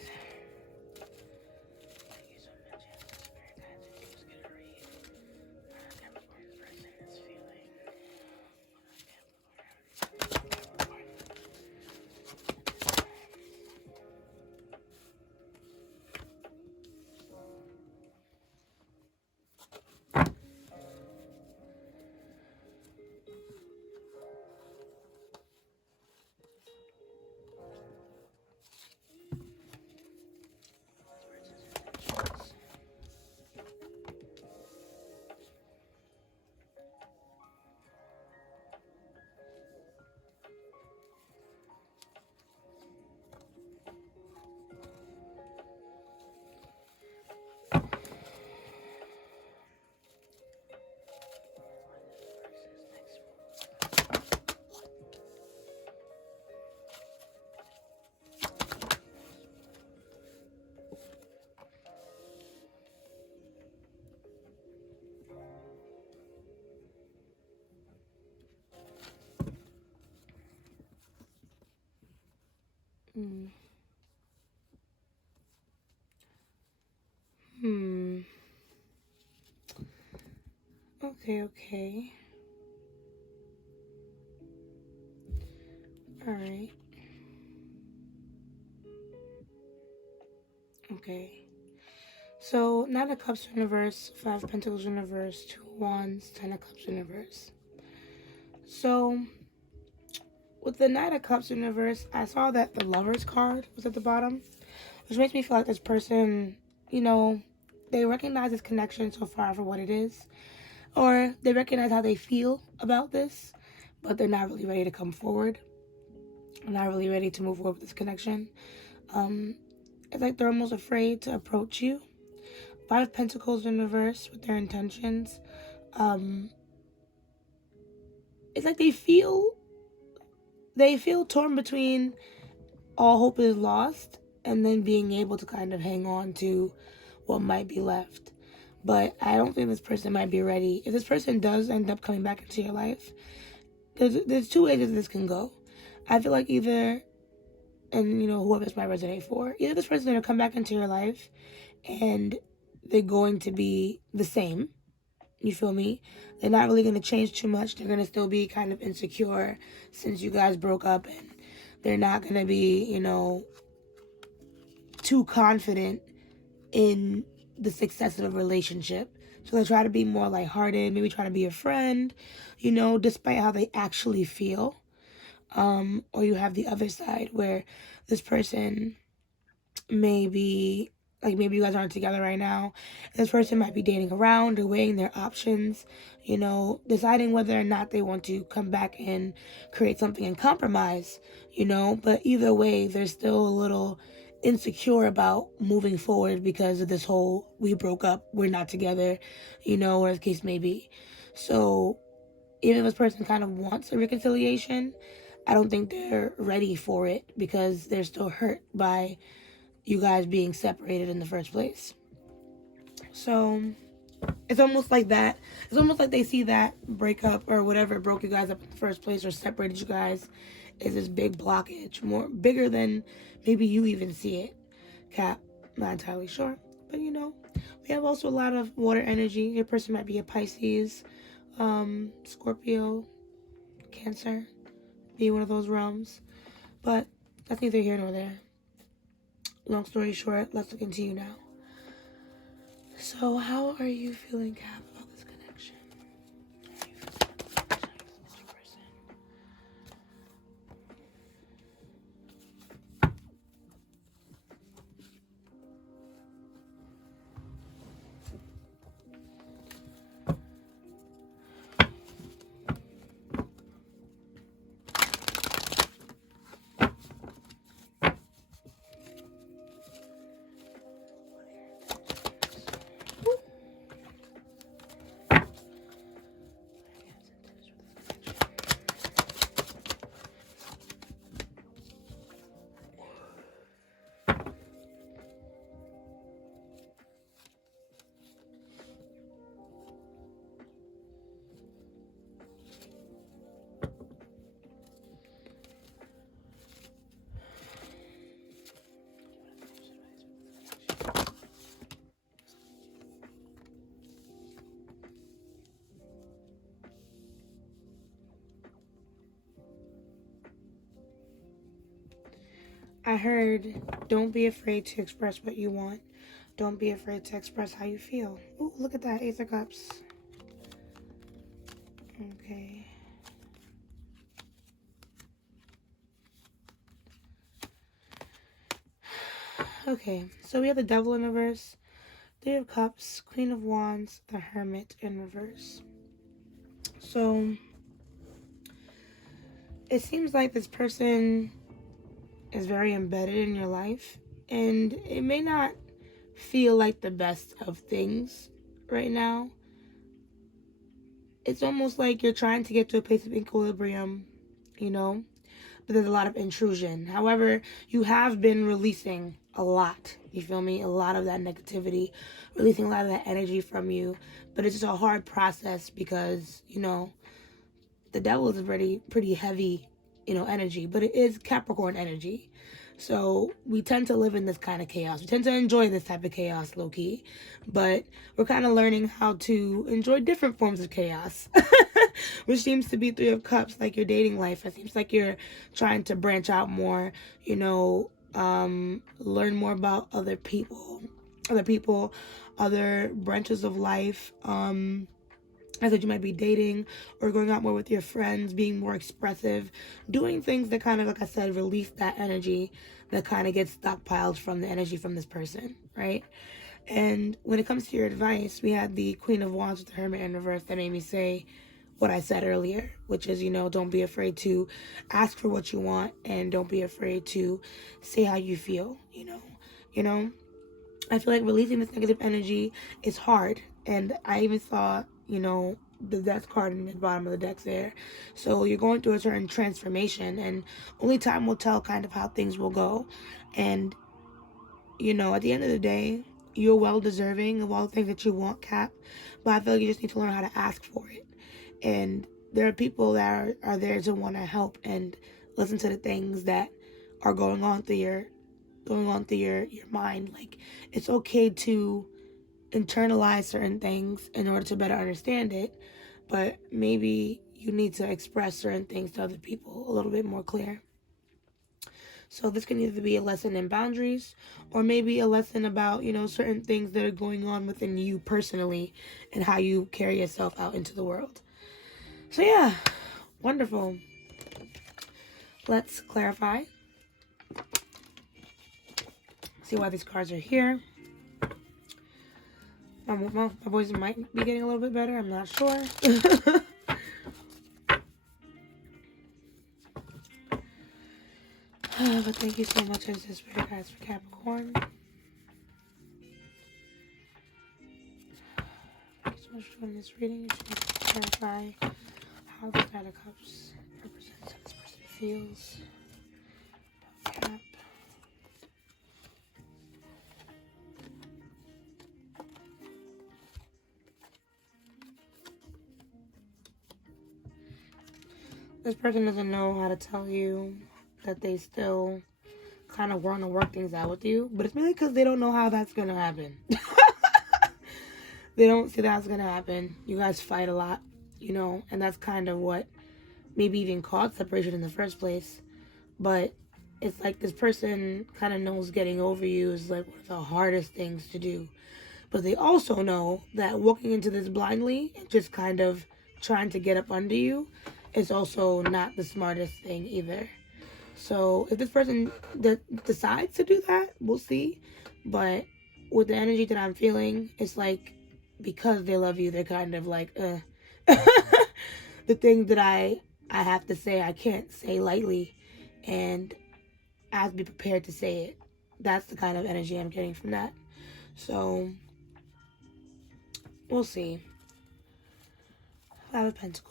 Okay. All right. Okay. So, Knight of Cups Universe, 5 of Pentacles Universe, 2 of Wands, 10 of Cups Universe. So, with the Knight of Cups Universe, I saw that the Lovers card was at the bottom, which makes me feel like this person, they recognize this connection so far for what it is, or they recognize how they feel about this, but they're not really ready to come forward. They're not really ready to move forward with this connection. It's like they're almost afraid to approach you. 5 of Pentacles in reverse with their intentions. It's like they feel torn between all hope is lost and then being able to kind of hang on to what might be left. But I don't think this person might be ready. If this person does end up coming back into your life, there's 2 ways that this can go. I feel like either, and whoever this might resonate for, either this person's going to come back into your life and they're going to be the same. You feel me? They're not really going to change too much. They're going to still be kind of insecure since you guys broke up, and they're not going to be, too confident in the success of a relationship. So they try to be more lighthearted, maybe try to be a friend, despite how they actually feel. Or you have the other side where this person may be like maybe you guys aren't together right now. This person might be dating around or weighing their options, you know, deciding whether or not they want to come back and create something and compromise, you know. But either way, they're still a little insecure about moving forward because of this whole we broke up, we're not together, you know, or the case may be. So even if this person kind of wants a reconciliation, I don't think they're ready for it because they're still hurt by you guys being separated in the first place. So it's almost like that. It's almost like they see that breakup or whatever broke you guys up in the first place or separated you guys is this big blockage, more bigger than maybe you even see it. Cap, not entirely sure. But you know, we have also a lot of water energy. Your person might be a Pisces, Scorpio, Cancer, be one of those realms. But that's neither here nor there. Long story short, let's look into you now. So how are you feeling, Cap, about this connection? How are you feeling about this person? I heard, don't be afraid to express what you want. Don't be afraid to express how you feel. Ooh, look at that, Ace of Cups. Okay. Okay, so we have the Devil in reverse, Three of Cups, Queen of Wands, the Hermit in reverse. So it seems like this person is very embedded in your life, and it may not feel like the best of things right now. It's almost like you're trying to get to a place of equilibrium, you know, but there's a lot of intrusion. However, you have been releasing a lot, you feel me? A lot of that negativity, releasing a lot of that energy from you, but it's just a hard process because, you know, the Devil is already pretty heavy, you know, energy, but it is Capricorn energy. So we tend to live in this kind of chaos. We tend to enjoy this type of chaos, low-key. But we're kind of learning how to enjoy different forms of chaos. Which seems to be Three of Cups, like your dating life. It seems like you're trying to branch out more, you know, learn more about other people, other branches of life. I said you might be dating or going out more with your friends, being more expressive, doing things that kind of, like I said, release that energy that kind of gets stockpiled from the energy from this person, right? And when it comes to your advice, we had the Queen of Wands with the Hermit in reverse that made me say what I said earlier, which is, you know, don't be afraid to ask for what you want and don't be afraid to say how you feel, you know. I feel like releasing this negative energy is hard. And I even saw, you know, the Death card in the bottom of the deck there. So you're going through a certain transformation, and only time will tell kind of how things will go. And, you know, at the end of the day, you're well deserving of all the things that you want, Cap. But I feel like you just need to learn how to ask for it. And there are people that are there to want to help and listen to the things that are going on through your mind. Like, it's okay to internalize certain things in order to better understand it, but maybe you need to express certain things to other people a little bit more clear. So this can either be a lesson in boundaries or maybe a lesson about, you know, certain things that are going on within you personally and how you carry yourself out into the world. So yeah, wonderful. Let's clarify. See why these cards are here. My voice might be getting a little bit better. I'm not sure. But thank you so much, as this spirit guides for Capricorn. Thank you so much for doing this reading. To clarify how the Knight of Cups represents how this person feels. Cap. This person doesn't know how to tell you that they still kind of want to work things out with you, but it's mainly because they don't know how that's going to happen. They don't see that's going to happen. You guys fight a lot, you know, and that's kind of what maybe even caused separation in the first place. But it's like this person kind of knows getting over you is like one of the hardest things to do. But they also know that walking into this blindly and just kind of trying to get up under you is also not the smartest thing either. So if this person decides to do that, we'll see. But with the energy that I'm feeling, it's like because they love you, they're kind of like, the things that I have to say, I can't say lightly, and I have to be prepared to say it. That's the kind of energy I'm getting from that. So we'll see. Five of Pentacles.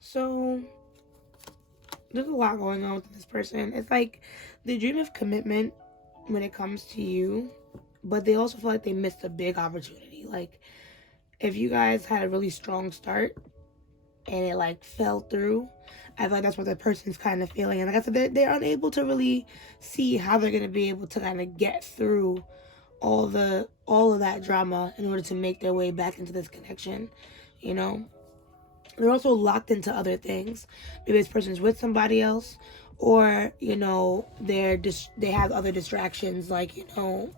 So there's a lot going on with this person. It's like they dream of commitment when it comes to you, but they also feel like they missed a big opportunity. Like if you guys had a really strong start and it like fell through, I feel like that's what the person's kind of feeling. And like I said, they're unable to really see how they're gonna be able to kind of get through all of that drama in order to make their way back into this connection, you know. They're also locked into other things. Maybe this person's with somebody else, or you know, they have other distractions, like, you know,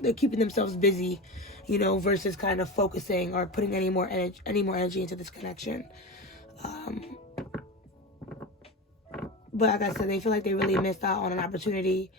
they're keeping themselves busy, you know, versus kind of focusing or putting any more energy into this connection. But like I said, they feel like they really missed out on an opportunity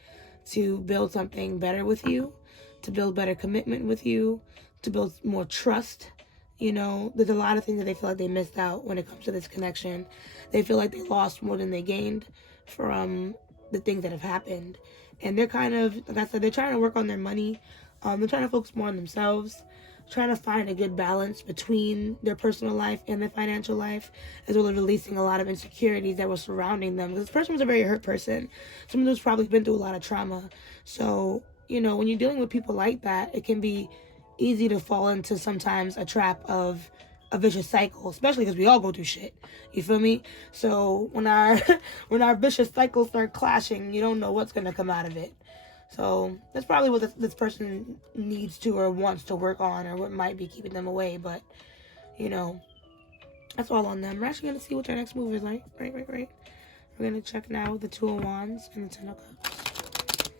to build something better with you, to build better commitment with you, to build more trust. You know, there's a lot of things that they feel like they missed out when it comes to this connection. They feel like they lost more than they gained from the things that have happened. And they're kind of, like I said, they're trying to work on their money. They're trying to focus more on themselves, trying to find a good balance between their personal life and their financial life, as well as releasing a lot of insecurities that were surrounding them. Because this person was a very hurt person, someone who's probably been through a lot of trauma. So, you know, when you're dealing with people like that, it can be easy to fall into sometimes a trap of a vicious cycle, especially because we all go through shit. You feel me? So when our vicious cycles start clashing, you don't know what's gonna come out of it. So that's probably what this person needs to or wants to work on, or what might be keeping them away. But you know, that's all on them. We're actually gonna see what their next move is like. Right. We're gonna check now the Two of Wands and the Ten of Cups.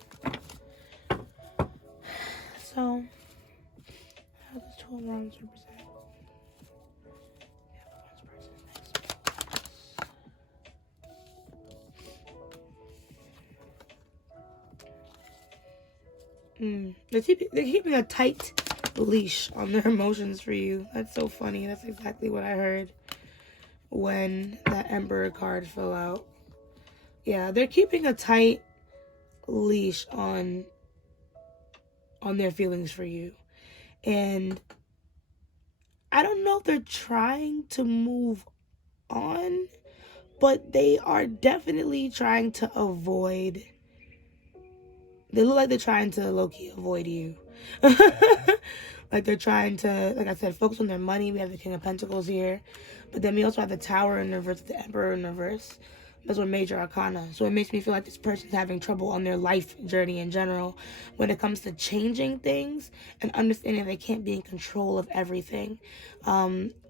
So how does Two of Wands represent? They're keeping a tight leash on their emotions for you. That's so funny. That's exactly what I heard when that Emperor card fell out. Yeah, they're keeping a tight leash on their feelings for you. And I don't know if they're trying to move on, but they are definitely trying to avoid. They look like they're trying to low-key avoid you. Like they're trying to, like I said, focus on their money. We have the King of Pentacles here. But then we also have the Tower in reverse, the Emperor in reverse. Those were major arcana. So it makes me feel like this person's having trouble on their life journey in general when it comes to changing things and understanding they can't be in control of everything.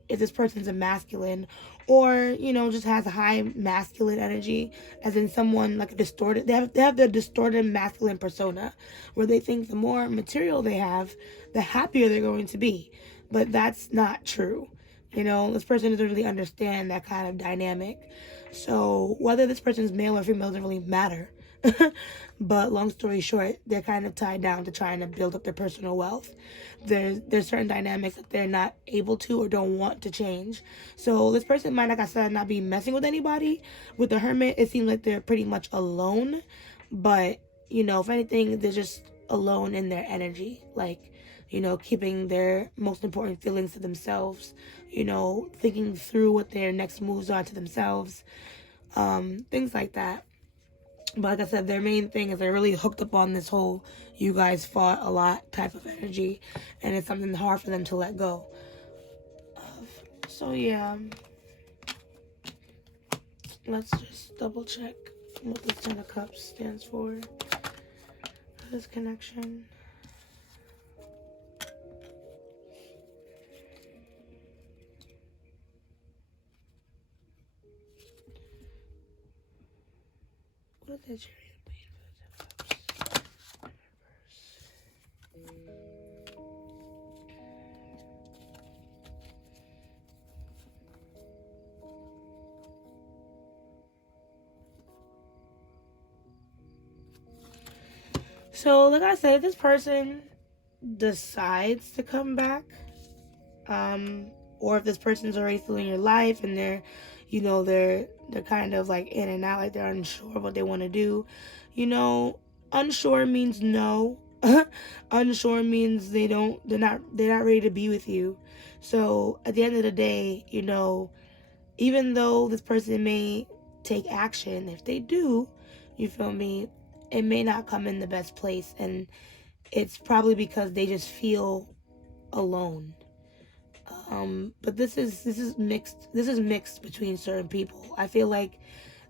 if this person's a masculine, or, you know, just has a high masculine energy, as in someone like a distorted, they have the distorted masculine persona, where they think the more material they have, the happier they're going to be. But that's not true. You know, this person doesn't really understand that kind of dynamic. So whether this person's male or female doesn't really matter. But long story short, they're kind of tied down to trying to build up their personal wealth. There's certain dynamics that they're not able to or don't want to change. So this person might, like I said, not be messing with anybody. With the Hermit, it seems like they're pretty much alone. But, you know, if anything, they're just alone in their energy. Like, you know, keeping their most important feelings to themselves. You know, thinking through what their next moves are to themselves. Things like that. But like I said, their main thing is they're really hooked up on this whole you guys fought a lot type of energy. And it's something hard for them to let go of. So yeah. Let's just double check what this Ten of Cups stands for this connection. What is that chariot? So, like I said, if this person decides to come back, or if this person's already still in your life and they're, you know, they're kind of like in and out, like they're unsure of what they want to do, you know, unsure means no. Unsure means they're not ready to be with you. So at the end of the day, you know, even though this person may take action, if they do, you feel me, it may not come in the best place, and it's probably because they just feel alone. But this is mixed between certain people. I feel like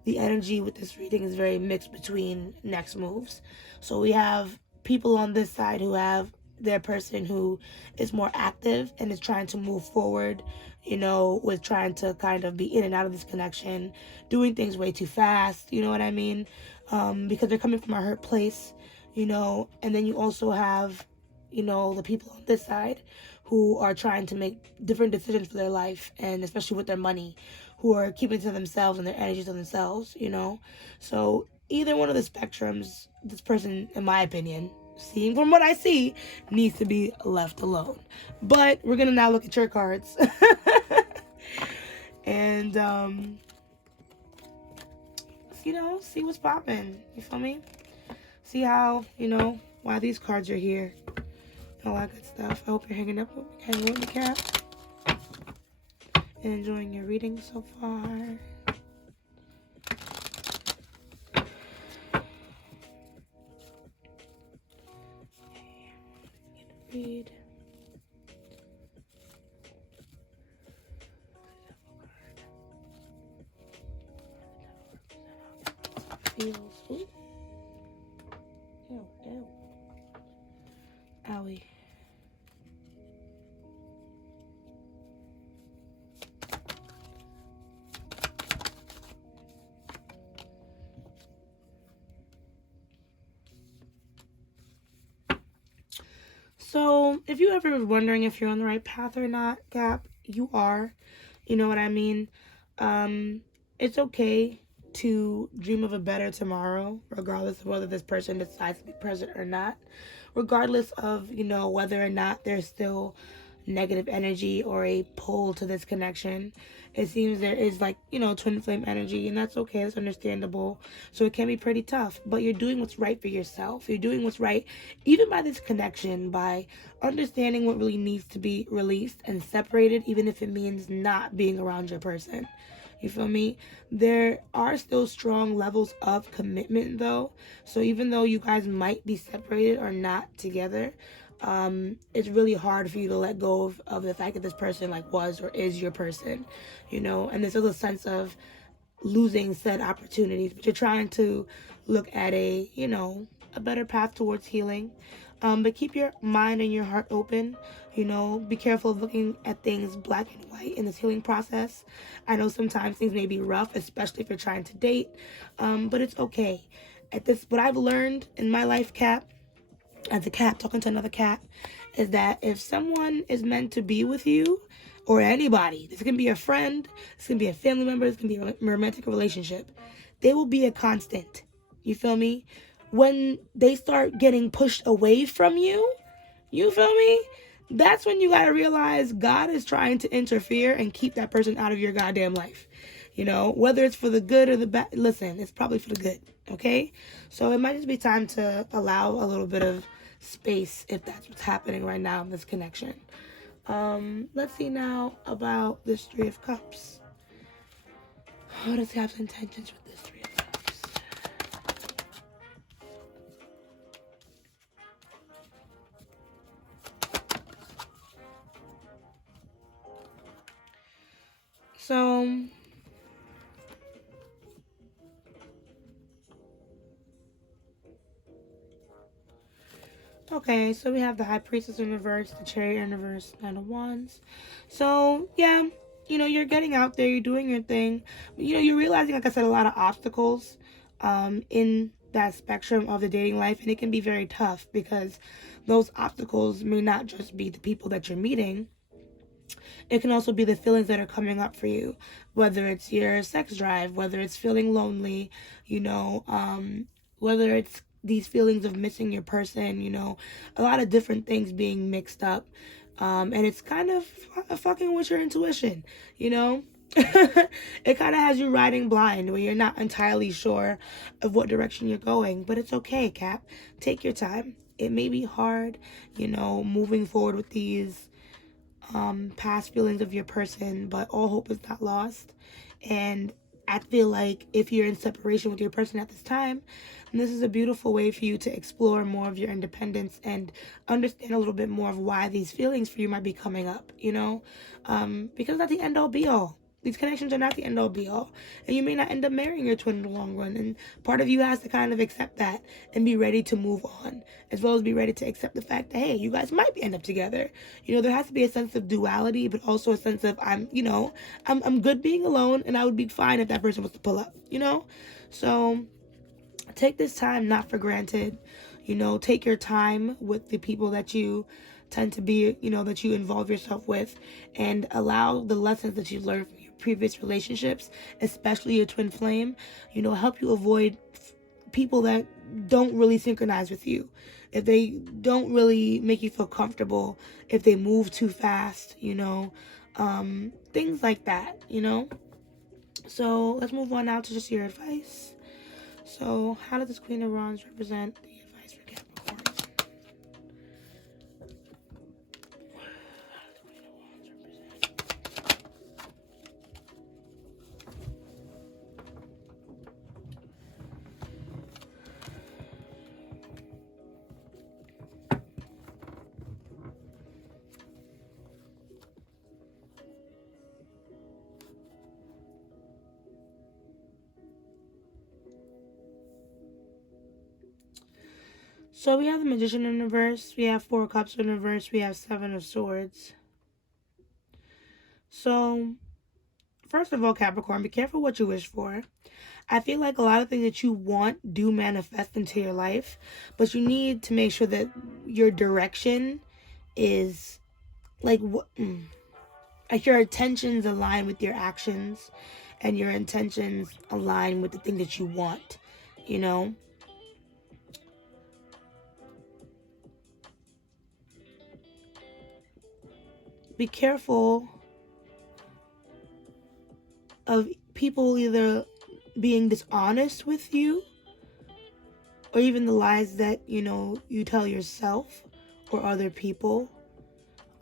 the energy with this reading is very mixed between next moves. So we have people on this side who have their person who is more active and is trying to move forward, you know, with trying to kind of be in and out of this connection, doing things way too fast, you know what I mean? Because they're coming from a hurt place, you know. And then you also have, you know, the people on this side who are trying to make different decisions for their life, and especially with their money, who are keeping to themselves and their energy to themselves, you know. So either one of the spectrums, this person, in my opinion, seeing from what I see, needs to be left alone. But we're gonna now look at your cards. And you know, see what's popping. You feel me? See how, you know, why these cards are here. All that good stuff. I hope you're hanging with me, Cap, and enjoying your reading so far. Read. Feels. Ooh. Ew. Owie. So, if you ever were wondering if you're on the right path or not, Cap, you are. You know what I mean? It's okay to dream of a better tomorrow, regardless of whether this person decides to be present or not. Regardless of, you know, whether or not there's still negative energy or a pull to this connection. It seems there is, like, you know, twin flame energy, and that's okay. That's understandable. So it can be pretty tough, but you're doing what's right for yourself. You're doing what's right, even by this connection, by understanding what really needs to be released and separated, even if it means not being around your person. You feel me? There are still strong levels of commitment, though. So even though you guys might be separated or not together, it's really hard for you to let go of the fact that this person, like, was or is your person, you know. And there's still a sense of losing said opportunities, but you're trying to look at a, you know, a better path towards healing. But keep your mind and your heart open. Be careful of looking at things black and white in this healing process. I know sometimes things may be rough, especially if you're trying to date, but it's okay. What I've learned in my life, Cap, as a cat talking to another cat, is that if someone is meant to be with you, or anybody, this can be a friend, this can be a family member, this can be a romantic relationship, they will be a constant. You feel me? When they start getting pushed away from you, you feel me? That's when you gotta realize God is trying to interfere and keep that person out of your goddamn life. Whether it's for the good or the bad, listen, it's probably for the good, okay? So it might just be time to allow a little bit of space if that's what's happening right now in this connection. Let's see now about this Three of Cups. What does he have intentions with this Three of Cups? So, okay, so we have the High Priestess in reverse, the Chariot in reverse, Nine of Wands. So, yeah, you're getting out there, you're doing your thing. You're realizing, like I said, a lot of obstacles in that spectrum of the dating life, and it can be very tough because those obstacles may not just be the people that you're meeting. It can also be the feelings that are coming up for you, whether it's your sex drive, whether it's feeling lonely, whether it's these feelings of missing your person, a lot of different things being mixed up. And it's kind of fucking with your intuition, It kind of has you riding blind where you're not entirely sure of what direction you're going, but it's okay, Cap. Take your time. It may be hard, moving forward with these past feelings of your person, but all hope is not lost. And I feel like if you're in separation with your person at this time, this is a beautiful way for you to explore more of your independence and understand a little bit more of why these feelings for you might be coming up, because it's not the end all be all. These connections are not the end all be all. And you may not end up marrying your twin in the long run. And part of you has to kind of accept that and be ready to move on, as well as be ready to accept the fact that, hey, you guys might end up together. There has to be a sense of duality, but also a sense of I'm good being alone, and I would be fine if that person was to pull up, So take this time not for granted. Take your time with the people that you tend to be, that you involve yourself with, and allow the lessons that you've learned from your previous relationships, especially your twin flame, help you avoid people that don't really synchronize with you. If they don't really make you feel comfortable, if they move too fast, things like that, So let's move on now to just your advice. So how does this Queen of Wands represent the advice for Capricorn? So we have the Magician in reverse, we have Four of Cups in reverse, we have Seven of Swords. So, first of all, Capricorn, be careful what you wish for. I feel like a lot of things that you want do manifest into your life, but you need to make sure that your direction is like your intentions align with your actions, and your intentions align with the thing that you want, Be careful of people either being dishonest with you, or even the lies that you tell yourself or other people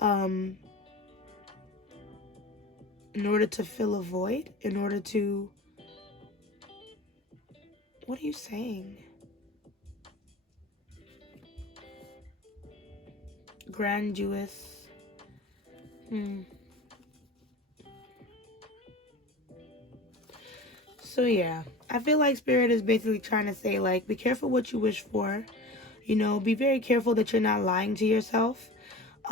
in order to fill a void, in order to, what are you saying? Grandiose. So yeah, I feel like Spirit is basically trying to say, like, be careful what you wish for. You know, be very careful that you're not lying to yourself,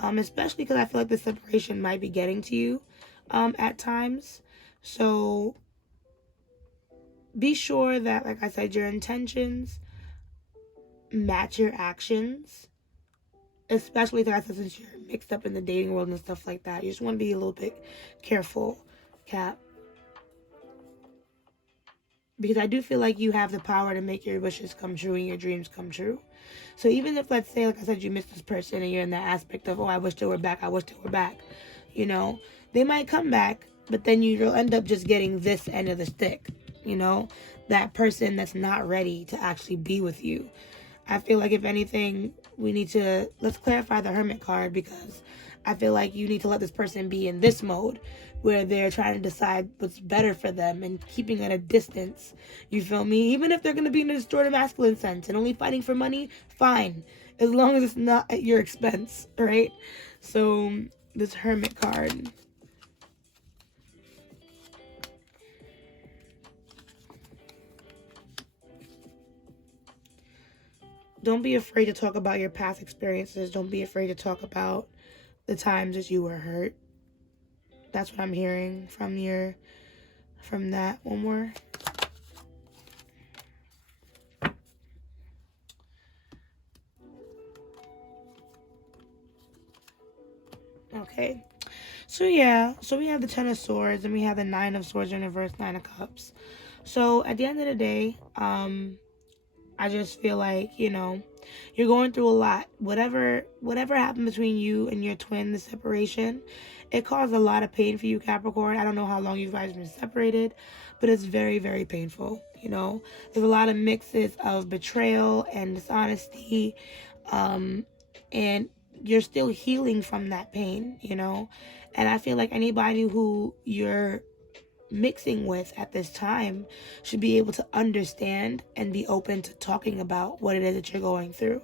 especially because I feel like the separation might be getting to you at times. So be sure that, like I said, your intentions match your actions, especially like I said, since you're mixed up in the dating world and stuff like that. You just want to be a little bit careful, Cap. Because I do feel like you have the power to make your wishes come true and your dreams come true. So even if, let's say, like I said, you miss this person and you're in that aspect of, oh, I wish they were back, I wish they were back, you know, they might come back, but then you'll end up just getting this end of the stick, you know, that person that's not ready to actually be with you. I feel like, if anything, let's clarify the Hermit card, because I feel like you need to let this person be in this mode where they're trying to decide what's better for them and keeping at a distance. You feel me? Even if they're going to be in a distorted masculine sense and only fighting for money, fine. As long as it's not at your expense, right? So, this Hermit card. Don't be afraid to talk about your past experiences. Don't be afraid to talk about the times that you were hurt. That's what I'm hearing from that. One more. Okay. So yeah, so we have the Ten of Swords and we have the Nine of Swords in reverse, Nine of Cups. So at the end of the day, I just feel like, you know, you're going through a lot. Whatever happened between you and your twin, the separation, it caused a lot of pain for you, Capricorn. I don't know how long you guys have been separated, but it's very, very painful. You know, there's a lot of mixes of betrayal and dishonesty, and you're still healing from that pain, you know. And I feel like anybody who you're mixing with at this time should be able to understand and be open to talking about what it is that you're going through.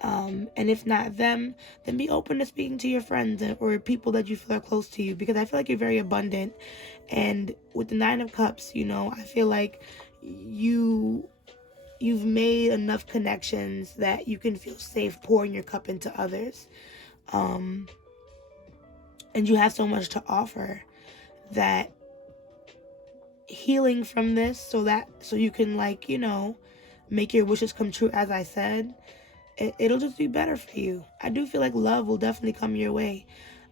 And if not them, then be open to speaking to your friends or people that you feel are close to you, because I feel like you're very abundant. And with the Nine of Cups, you know, I feel like you've made enough connections that you can feel safe pouring your cup into others. And you have so much to offer that healing from this, so you can, like, you know, make your wishes come true, as I said, it'll just be better for you. I do feel like love will definitely come your way.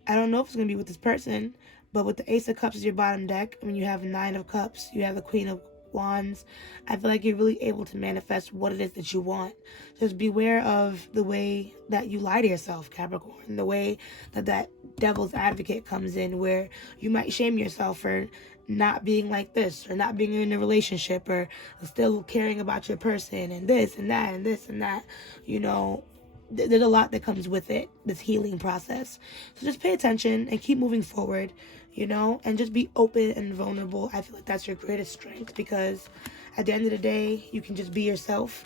I don't know if it's going to be with this person, but with the Ace of Cups as your bottom deck, when you have Nine of Cups, you have the Queen of Wands, I feel like you're really able to manifest what it is that you want. Just beware of the way that you lie to yourself, Capricorn, the way that devil's advocate comes in, where you might shame yourself for not being like this, or not being in a relationship, or still caring about your person, and this and that and this and that. You know, there's a lot that comes with it, this healing process. So just pay attention and keep moving forward, you know, and just be open and vulnerable. I feel like that's your greatest strength, because at the end of the day, you can just be yourself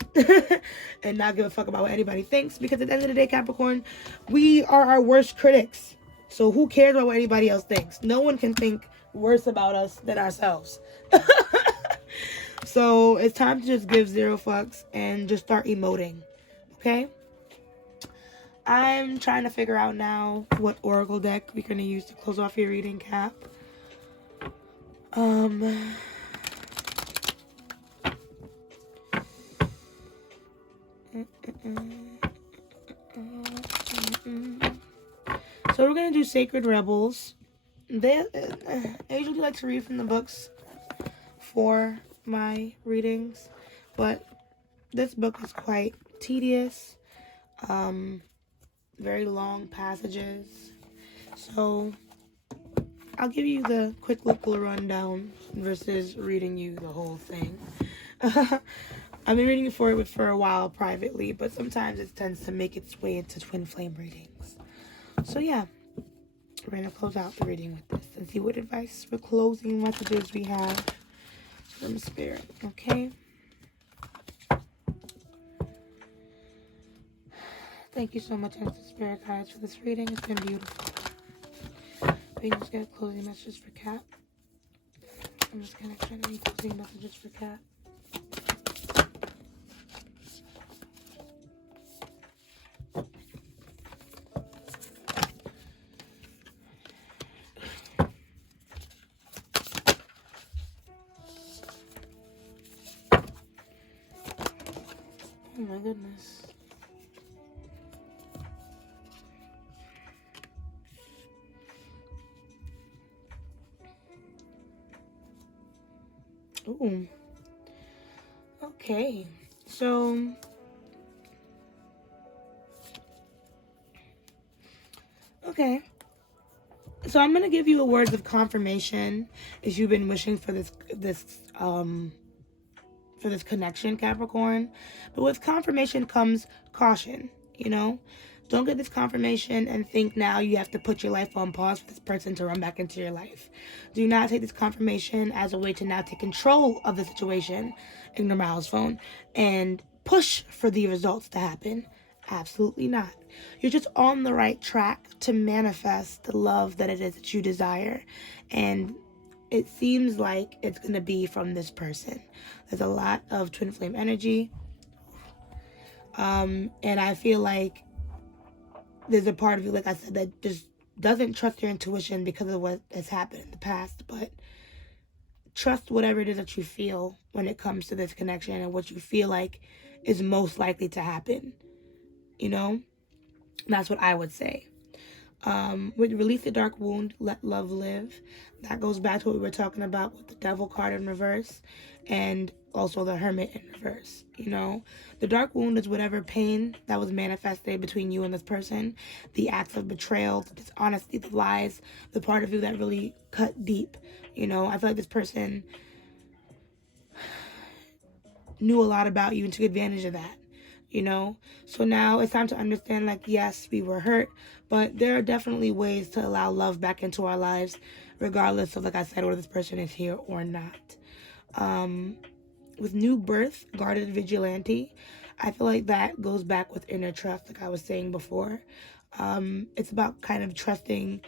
and not give a fuck about what anybody thinks, because at the end of the day, Capricorn, we are our worst critics. So who cares about what anybody else thinks? No one can think worse about us than ourselves. So it's time to just give zero fucks and just start emoting. Okay? I'm trying to figure out now what oracle deck we're going to use to close off your reading, Cap. So we're going to do Sacred Rebels. I usually like to read from the books for my readings, but this book is quite tedious. Very long passages. So I'll give you the quick little rundown versus reading you the whole thing. I've been reading for a while privately, but sometimes it tends to make its way into twin flame readings. So yeah, we're going to close out the reading with this and see what advice for closing messages we have from Spirit, okay? Thank you so much, Ancestor Spirit Guides, for this reading. It's been beautiful. We just get closing messages for Cap. I'm just going to try to make closing messages for Cap. my goodness. Ooh. Okay. So I'm gonna give you a words of confirmation if you've been wishing for this connection, Capricorn. But with confirmation comes caution, you know? Don't get this confirmation and think now you have to put your life on pause for this person to run back into your life. Do not take this confirmation as a way to now take control of the situation, ignore Miles' phone, and push for the results to happen. Absolutely not. You're just on the right track to manifest the love that it is that you desire. And it seems like it's going to be from this person. There's a lot of twin flame energy. And I feel like there's a part of you, like I said, that just doesn't trust your intuition because of what has happened in the past. But trust whatever it is that you feel when it comes to this connection and what you feel like is most likely to happen. You know? That's what I would say. With release the dark wound, let love live. That goes back to what we were talking about with the devil card in reverse and also the hermit in reverse. You know, the dark wound is whatever pain that was manifested between you and this person, the acts of betrayal, the dishonesty, the lies, the part of you that really cut deep. You know, I feel like this person knew a lot about you and took advantage of that. You know, so now it's time to understand, like, yes, we were hurt, but there are definitely ways to allow love back into our lives, regardless of, like I said, whether this person is here or not. With new birth, guarded vigilante, I feel like that goes back with inner trust, like I was saying before. It's about kind of trusting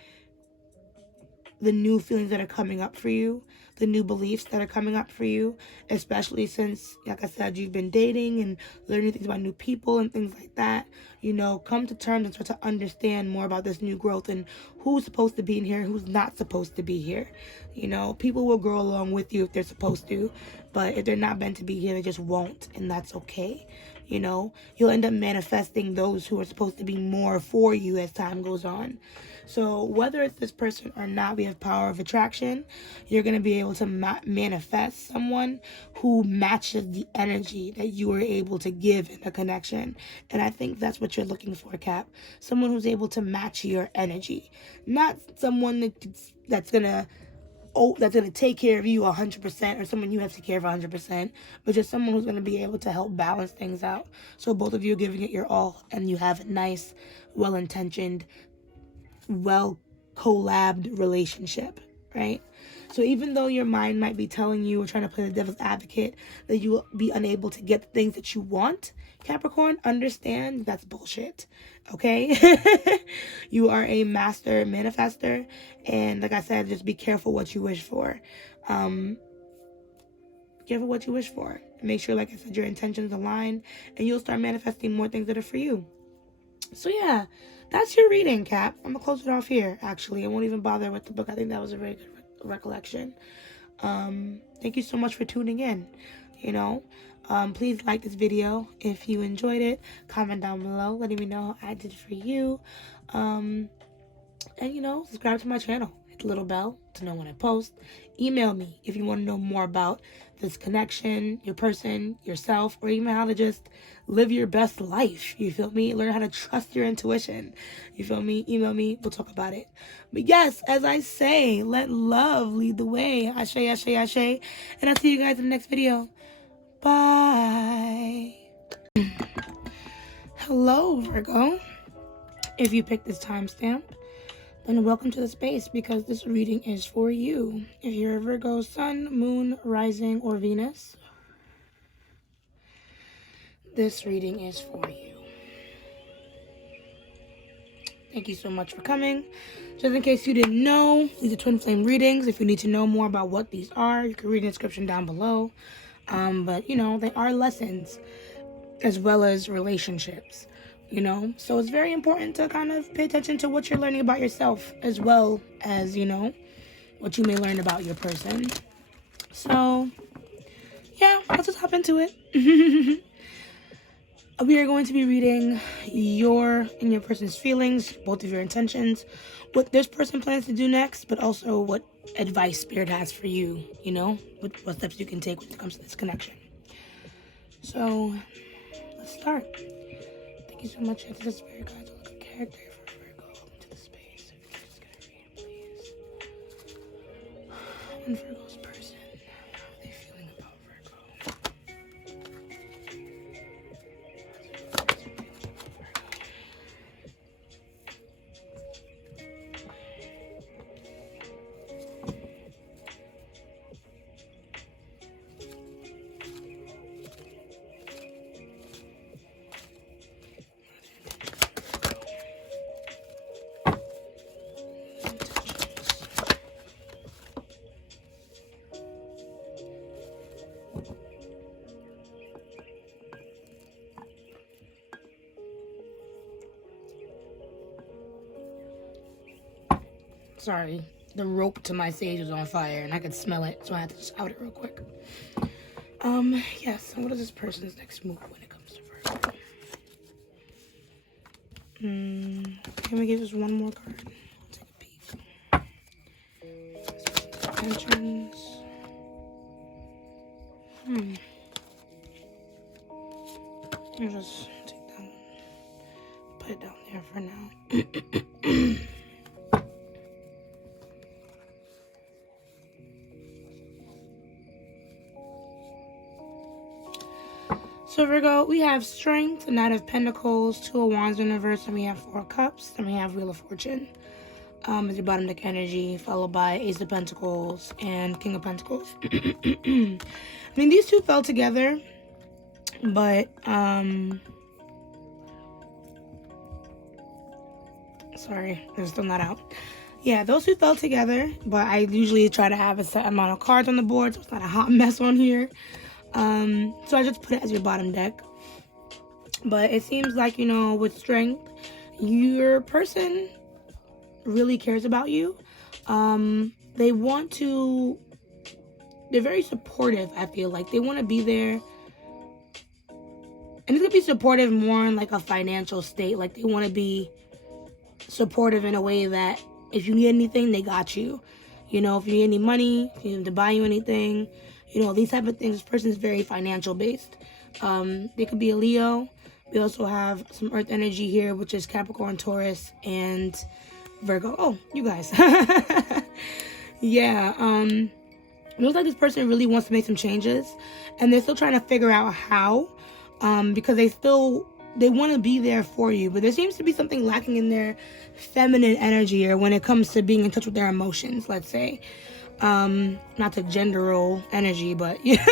the new feelings that are coming up for you, the new beliefs that are coming up for you, especially since, like I said, you've been dating and learning things about new people and things like that. You know, come to terms and start to understand more about this new growth and who's supposed to be in here and who's not supposed to be here. You know, people will grow along with you if they're supposed to, but if they're not meant to be here, they just won't, and that's okay. You know, you'll end up manifesting those who are supposed to be more for you as time goes on. So whether it's this person or not, we have power of attraction. You're going to be able to manifest someone who matches the energy that you were able to give in a connection. And I think that's what you're looking for, Cap. Someone who's able to match your energy. Not someone that's going to take care of you 100% or someone you have to take care of 100%, but just someone who's going to be able to help balance things out. So both of you are giving it your all and you have a nice, well-intentioned, well-collabed relationship, right? So even though your mind might be telling you or trying to play the devil's advocate that you will be unable to get the things that you want, Capricorn, understand that's bullshit, okay? You are a master manifester, and like I said, just be careful what you wish for. Careful what you wish for. Make sure, like I said, your intentions align, and you'll start manifesting more things that are for you. So yeah, that's your reading, Cap. I'm gonna close it off here, actually. I won't even bother with the book. I think that was a very good recollection. Thank you so much for tuning in. You know, please like this video if you enjoyed it. Comment down below letting me know how I did for you. And you know, subscribe to my channel. Hit the little bell to know when I post. Email me if you want to know more about this connection, your person, yourself, or even how to just live your best life. You feel me? Learn how to trust your intuition. You feel me? Email me. We'll talk about it. But yes, as I say, let love lead the way. Ashe, ashe, ashe. And I'll see you guys in the next video. Bye. Hello, Virgo. If you picked this timestamp, then welcome to the space, because this reading is for you. If you're a Virgo sun, moon, rising, or Venus, this reading is for you. Thank you so much for coming. Just in case you didn't know, these are twin flame readings. If you need to know more about what these are, you can read the description down below. But you know, they are lessons as well as relationships. You know, so it's very important to kind of pay attention to what you're learning about yourself, as well as, you know, what you may learn about your person. So yeah, let's just hop into it. We are going to be reading your and your person's feelings, both of your intentions, what this person plans to do next, but also what advice Spirit has for you, you know, what steps you can take when it comes to this connection. So, let's start. Thank you so much. This is Spirit Guide to look at character for Virgo. Welcome to the space. If you could just get a reading, please. And Virgo's person, how are they feeling about Virgo? Sorry, the rope to my sage was on fire and I could smell it, so I had to just out it real quick. Yes, so what is this person's next move when it comes to Virgo? Can we give us one more card? Take a peek. Intentions. I'll just take that one. Put it down there for now. So Virgo, we have Strength, Knight of Pentacles, Two of Wands in reverse, and we have Four of Cups, and we have Wheel of Fortune as your bottom deck energy, followed by Ace of Pentacles and King of Pentacles. I mean, these two fell together, but sorry, they're still not out. Yeah, those two fell together, but I usually try to have a set amount of cards on the board, so it's not a hot mess on here. So I just put it as your bottom deck. But it seems like, you know, with Strength, your person really cares about you. They're very supportive, I feel like. They want to be there. And it's going to be supportive more in like a financial state. Like they want to be supportive in a way that if you need anything, they got you. You know, if you need any money, if you need to buy you anything, you know, these type of things. This person is very financial based. They could be a Leo. We also have some earth energy here, which is Capricorn, Taurus, and Virgo. Oh, you guys. Yeah. It looks like this person really wants to make some changes, and they're still trying to figure out how, because they want to be there for you, but there seems to be something lacking in their feminine energy, or when it comes to being in touch with their emotions, let's say. Not to gender role energy, but yeah.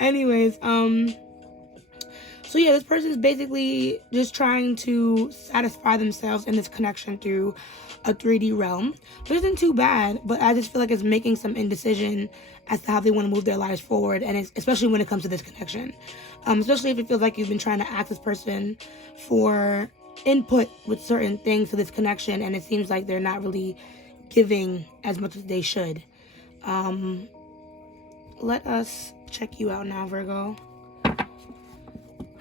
Anyways, so yeah, this person is basically just trying to satisfy themselves in this connection through a 3D realm, which isn't too bad, but I just feel like it's making some indecision as to how they want to move their lives forward, and especially when it comes to this connection. Especially if it feels like you've been trying to ask this person for input with certain things to this connection, and it seems like they're not really giving as much as they should. Let us check you out now, Virgo.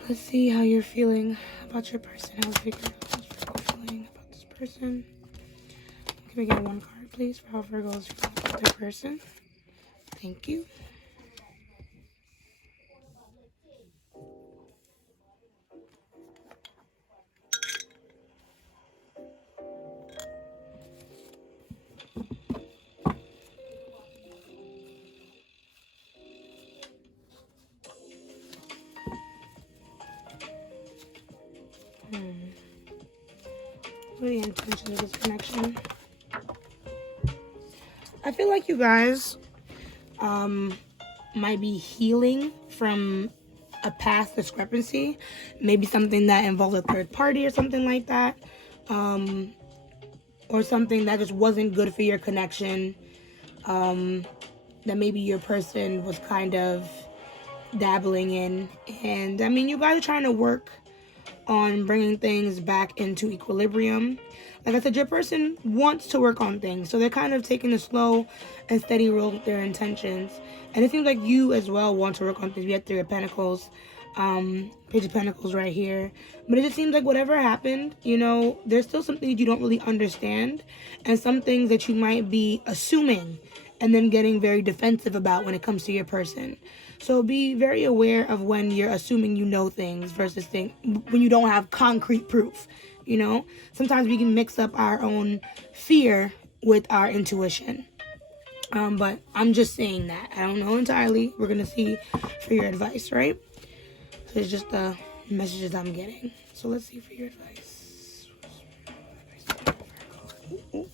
Let's see how you're feeling about your person. How's Virgo feeling about this person? Can we get one card, please, for how Virgo is feeling about their person? Thank you. What are the intentions of this connection? I feel like you guys might be healing from a past discrepancy, maybe something that involved a third party or something like that, or something that just wasn't good for your connection, that maybe your person was kind of dabbling in. And I mean, you guys are trying to work on bringing things back into equilibrium. Like I said, your person wants to work on things, so they're kind of taking a slow and steady road with their intentions. And it seems like you as well want to work on things. We have Three of Pentacles, Page of Pentacles right here. But it just seems like whatever happened, you know, there's still something that you don't really understand, and some things that you might be assuming and then getting very defensive about when it comes to your person. So be very aware of when you're assuming you know things versus when you don't have concrete proof. You know, sometimes we can mix up our own fear with our intuition. But I'm just saying that. I don't know entirely. We're going to see for your advice, right? So it's just the messages I'm getting. So let's see for your advice. Ooh.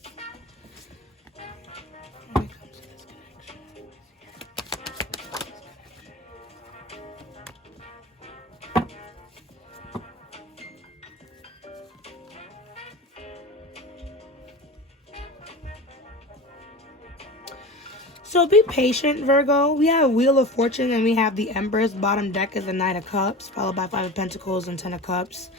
So be patient, Virgo. We have Wheel of Fortune and we have the Empress. Bottom deck is the Knight of Cups, followed by Five of Pentacles and Ten of Cups.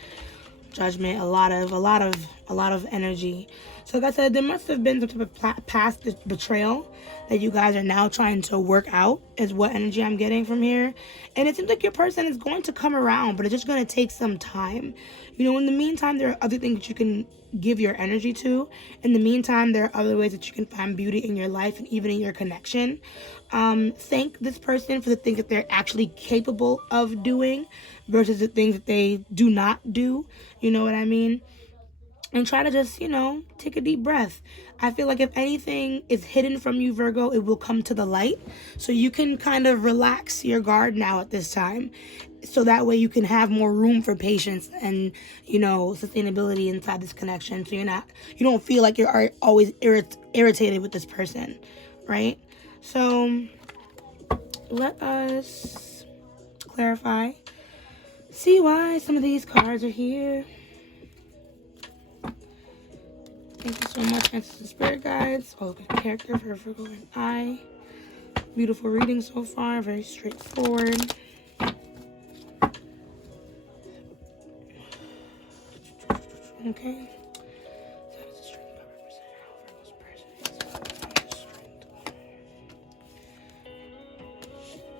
Judgment, a lot of energy. So like I said, there must have been some type of past betrayal that you guys are now trying to work out, is what energy I'm getting from here. And it seems like your person is going to come around, but it's just going to take some time. You know, in the meantime, there are other things that you can give your energy to. In the meantime, there are other ways that you can find beauty in your life and even in your connection. Thank this person for the things that they're actually capable of doing versus the things that they do not do. You know what I mean? And try to just, you know, take a deep breath. I feel like if anything is hidden from you, Virgo, it will come to the light. So you can kind of relax your guard now at this time. So that way you can have more room for patience and, you know, sustainability inside this connection. So you don't feel like you're always irritated with this person, right? So let us clarify. See why some of these cards are here. Thank you so much, Ancestors and Spirit Guides. Oh, good character for Virgo and I. Beautiful reading so far. Very straightforward. Okay.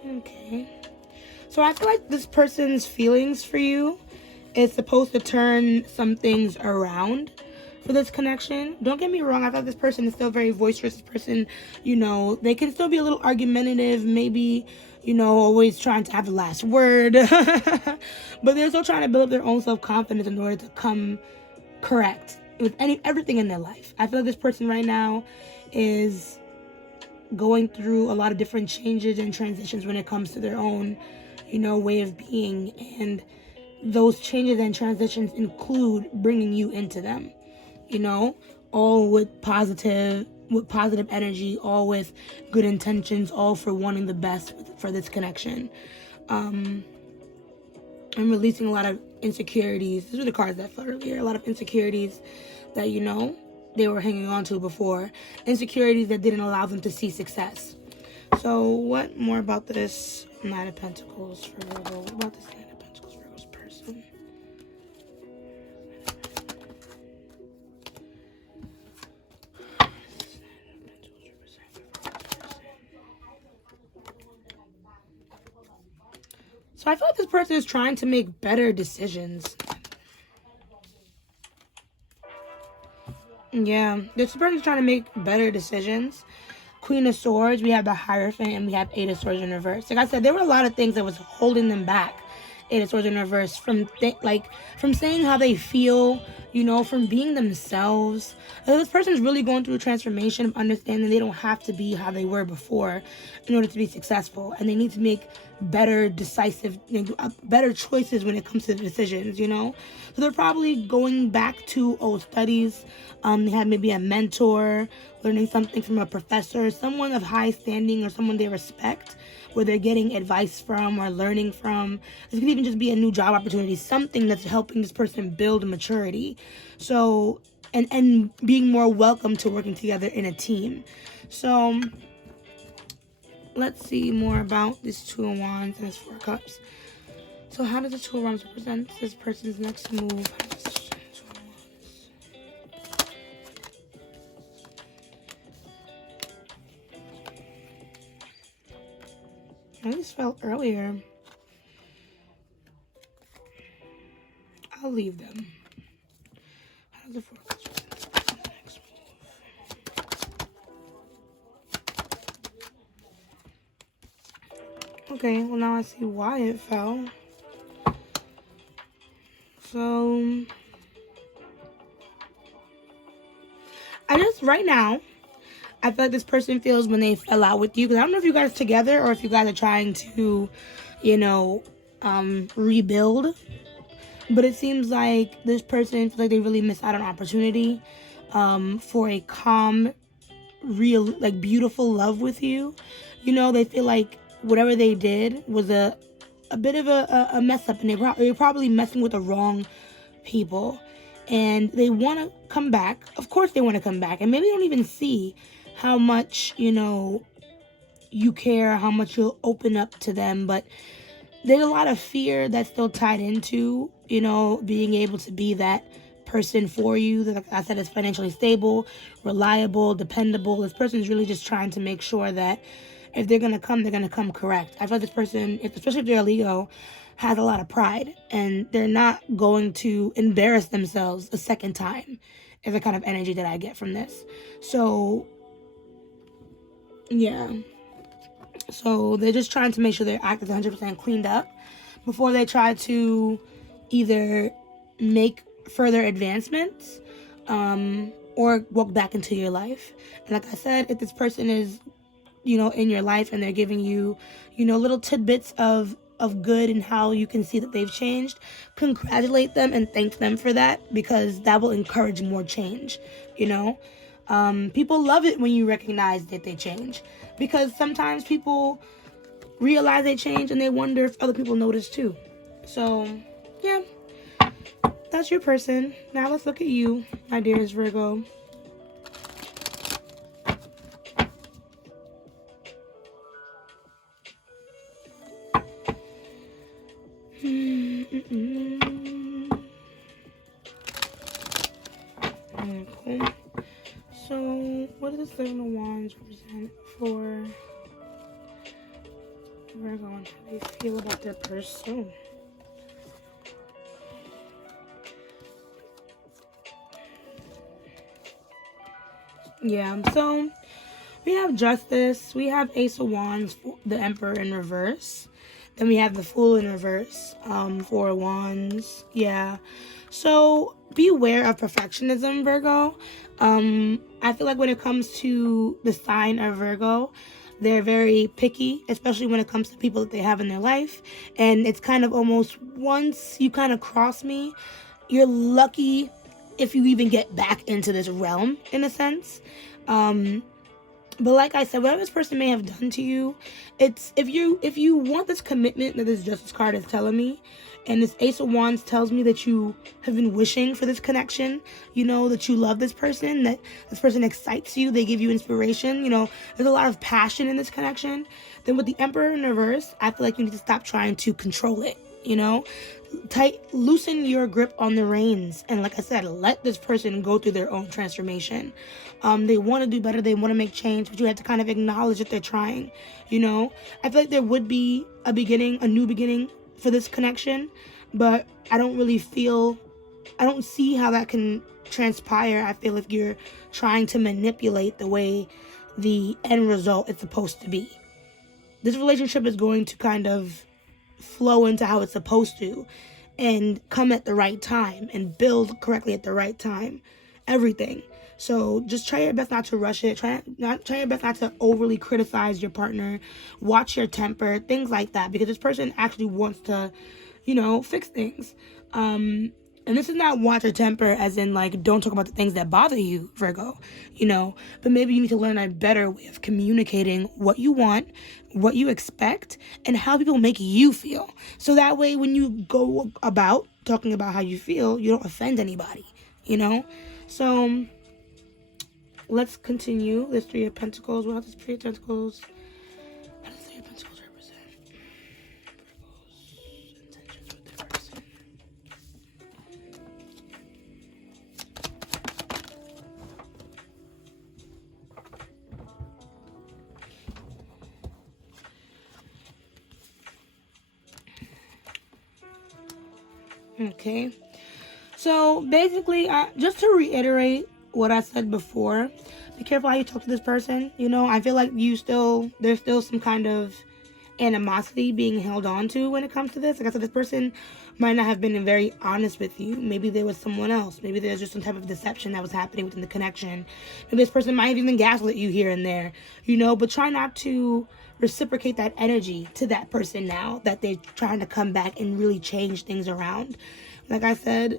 Okay. So I feel like this person's feelings for you is supposed to turn some things around for this connection. Don't get me wrong, I thought this person is still very boisterous. This person, you know, they can still be a little argumentative, maybe, you know, always trying to have the last word. But they're still trying to build up their own self-confidence in order to come correct with everything in their life. I feel like this person right now is going through a lot of different changes and transitions when it comes to their own, you know, way of being. And those changes and transitions include bringing you into them, you know, all with positive energy, all with good intentions, all for wanting the best for this connection. I'm releasing a lot of insecurities. These were the cards that fell earlier. A lot of insecurities that, you know, they were hanging on to before. Insecurities that didn't allow them to see success. So what more about this Knight of Pentacles for Virgo? What about this Knight of Pentacles for Virgo's person? So I feel like this person is trying to make better decisions. Yeah, this person is trying to make better decisions. Queen of Swords, we have the Hierophant, and we have Eight of Swords in reverse. Like I said, there were a lot of things that was holding them back. Eight of Swords in reverse, from saying how they feel, you know, from being themselves. This person is really going through a transformation of understanding they don't have to be how they were before in order to be successful, and they need to make better, decisive, better choices when it comes to the decisions, you know. So they're probably going back to old studies. They had maybe a mentor, learning something from a professor, someone of high standing, or someone they respect, where they're getting advice from or learning from. This could even just be a new job opportunity, something that's helping this person build maturity. So, and being more welcome to working together in a team. So let's see more about this Two of Wands and this Four of Cups. So how does the Two of Wands represent this person's next move? I just felt earlier. leave them? How does the Four of Cups present this person's next move? Okay, well now I see why it fell. So, right now, I feel like this person feels when they fell out with you, because I don't know if you guys are together or if you guys are trying to, rebuild. But it seems like this person feels like they really missed out on opportunity for a calm, real, like, beautiful love with you. They feel like whatever they did was a bit of a mess up, and they're probably messing with the wrong people. And they want to come back. Of course they want to come back. And maybe they don't even see how much, you care, how much you'll open up to them. But there's a lot of fear that's still tied into, being able to be that person for you. That, like I said, is financially stable, reliable, dependable. This person is really just trying to make sure that if they're going to come correct. I feel like this person, especially if they're a Leo, has a lot of pride, and they're not going to embarrass themselves a second time, is the kind of energy that I get from this. So, yeah. So they're just trying to make sure their act is 100% cleaned up before they try to either make further advancements or walk back into your life. And like I said, if this person is, in your life and they're giving you, little tidbits of good and how you can see that they've changed, congratulate them and thank them for that, because that will encourage more change. People love it when you recognize that they change, because sometimes people realize they change and they wonder if other people notice too. So yeah, that's your person. Now let's look at you, my dearest Virgo. Okay. So, what does the Seven of Wands represent for Virgo and how they feel about their person? Yeah, so we have Justice, we have Ace of Wands, the Emperor in reverse. Then we have the Fool in reverse, Four of Wands. Yeah. So beware of perfectionism, Virgo. I feel like when it comes to the sign of Virgo, they're very picky, especially when it comes to people that they have in their life. And it's kind of almost, once you kind of cross me, you're lucky if you even get back into this realm, in a sense. But like I said, whatever this person may have done to you, it's if you want this commitment that this Justice card is telling me, and this Ace of Wands tells me that you have been wishing for this connection, that you love this person, that this person excites you, they give you inspiration, there's a lot of passion in this connection, then with the Emperor in reverse, I feel like you need to stop trying to control it, loosen your grip on the reins, and like I said, let this person go through their own transformation. They want to do better, they want to make change, but you have to kind of acknowledge that they're trying. I feel like there would be a new beginning for this connection, but I don't see how that can transpire. I feel like you're trying to manipulate the way the end result is supposed to be. This relationship is going to kind of flow into how it's supposed to and come at the right time and build correctly at the right time. Everything. So just try your best not to rush it. Try your best not to overly criticize your partner. Watch your temper, things like that, because this person actually wants to, fix things. And this is not watch your temper as in like don't talk about the things that bother you, Virgo, but maybe you need to learn a better way of communicating what you want, what you expect, and how people make you feel. So that way when you go about talking about how you feel, you don't offend anybody, So let's continue. This Three of Pentacles. What does Three of Pentacles? How does Three of Pentacles represent Virgo's intentions with their person? Okay. So basically, just to reiterate what I said before, be careful how you talk to this person. You know, I feel like there's still some kind of animosity being held on to when it comes to this. Like I said, this person might not have been very honest with you. Maybe there was someone else. Maybe there's just some type of deception that was happening within the connection. Maybe this person might have even gaslit you here and there, you know, but try not to reciprocate that energy to that person now that they're trying to come back and really change things around. Like I said,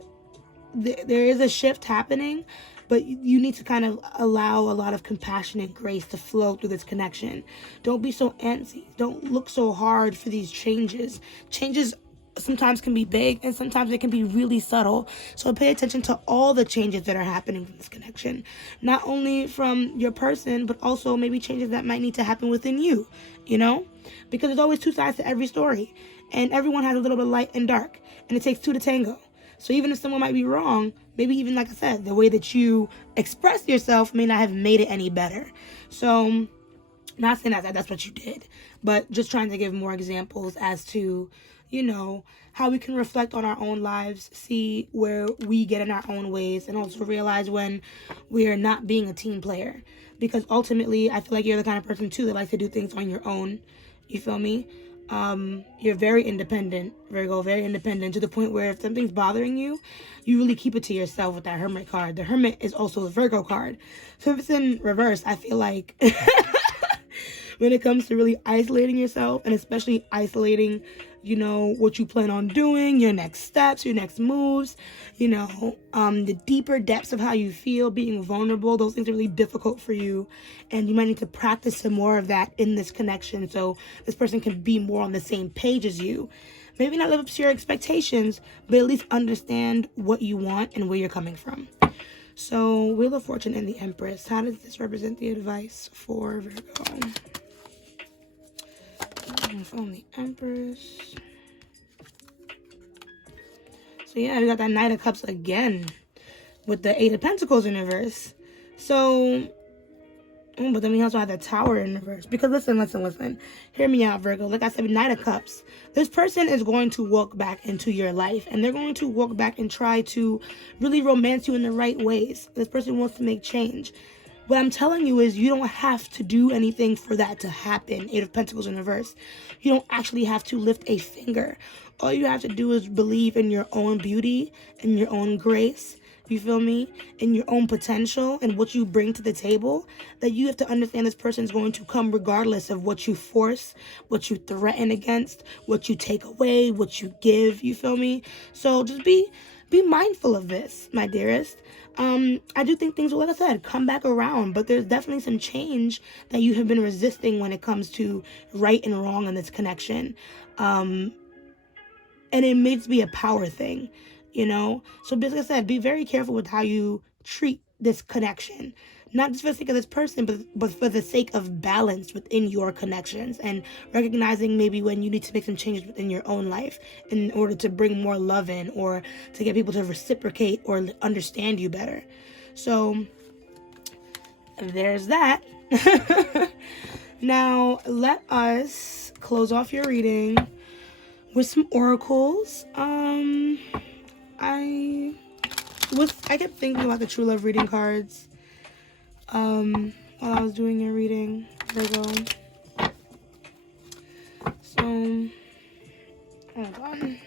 there is a shift happening, but you need to kind of allow a lot of compassion and grace to flow through this connection. Don't be so antsy. Don't look so hard for these changes. Changes sometimes can be big and sometimes they can be really subtle. So pay attention to all the changes that are happening from this connection. Not only from your person, but also maybe changes that might need to happen within you, you know? Because there's always two sides to every story. And everyone has a little bit of light and dark. And it takes two to tango. So even if someone might be wrong, maybe even, like I said, the way that you express yourself may not have made it any better. So, not saying that that's what you did, but just trying to give more examples as to, you know, how we can reflect on our own lives, see where we get in our own ways, and also realize when we are not being a team player. Because ultimately, I feel like you're the kind of person, too, that likes to do things on your own. You feel me? You're very independent, Virgo, very independent, to the point where if something's bothering you, you really keep it to yourself with that Hermit card. The Hermit is also the Virgo card. So if it's in reverse, I feel like when it comes to really isolating yourself, and especially isolating, you know, what you plan on doing, your next steps, your next moves, you know, the deeper depths of how you feel, being vulnerable, those things are really difficult for you. And you might need to practice some more of that in this connection so this person can be more on the same page as you. Maybe not live up to your expectations, but at least understand what you want and where you're coming from. So, Wheel of Fortune and the Empress. How does this represent the advice for Virgo? From the Empress. So yeah, we got that Knight of Cups again with the Eight of Pentacles in reverse. So, but then we also have the Tower in reverse. Because listen. Hear me out, Virgo. Like I said, Knight of Cups. This person is going to walk back into your life. And they're going to walk back and try to really romance you in the right ways. This person wants to make change. What I'm telling you is you don't have to do anything for that to happen. Eight of Pentacles in reverse. You don't actually have to lift a finger. All you have to do is believe in your own beauty and your own grace. You feel me? In your own potential and what you bring to the table. That you have to understand this person is going to come regardless of what you force, what you threaten against, what you take away, what you give. You feel me? So just be mindful of this, my dearest. I do think things will, like I said, come back around, but there's definitely some change that you have been resisting when it comes to right and wrong in this connection. And it may be a power thing, you know? So, like I said, be very careful with how you treat this connection. Not just for the sake of this person, but for the sake of balance within your connections and recognizing maybe when you need to make some changes within your own life in order to bring more love in or to get people to reciprocate or understand you better. So there's that. Now let us close off your reading with some oracles. I kept thinking about the true love reading cards while I was doing your reading, Virgo. So, hold on.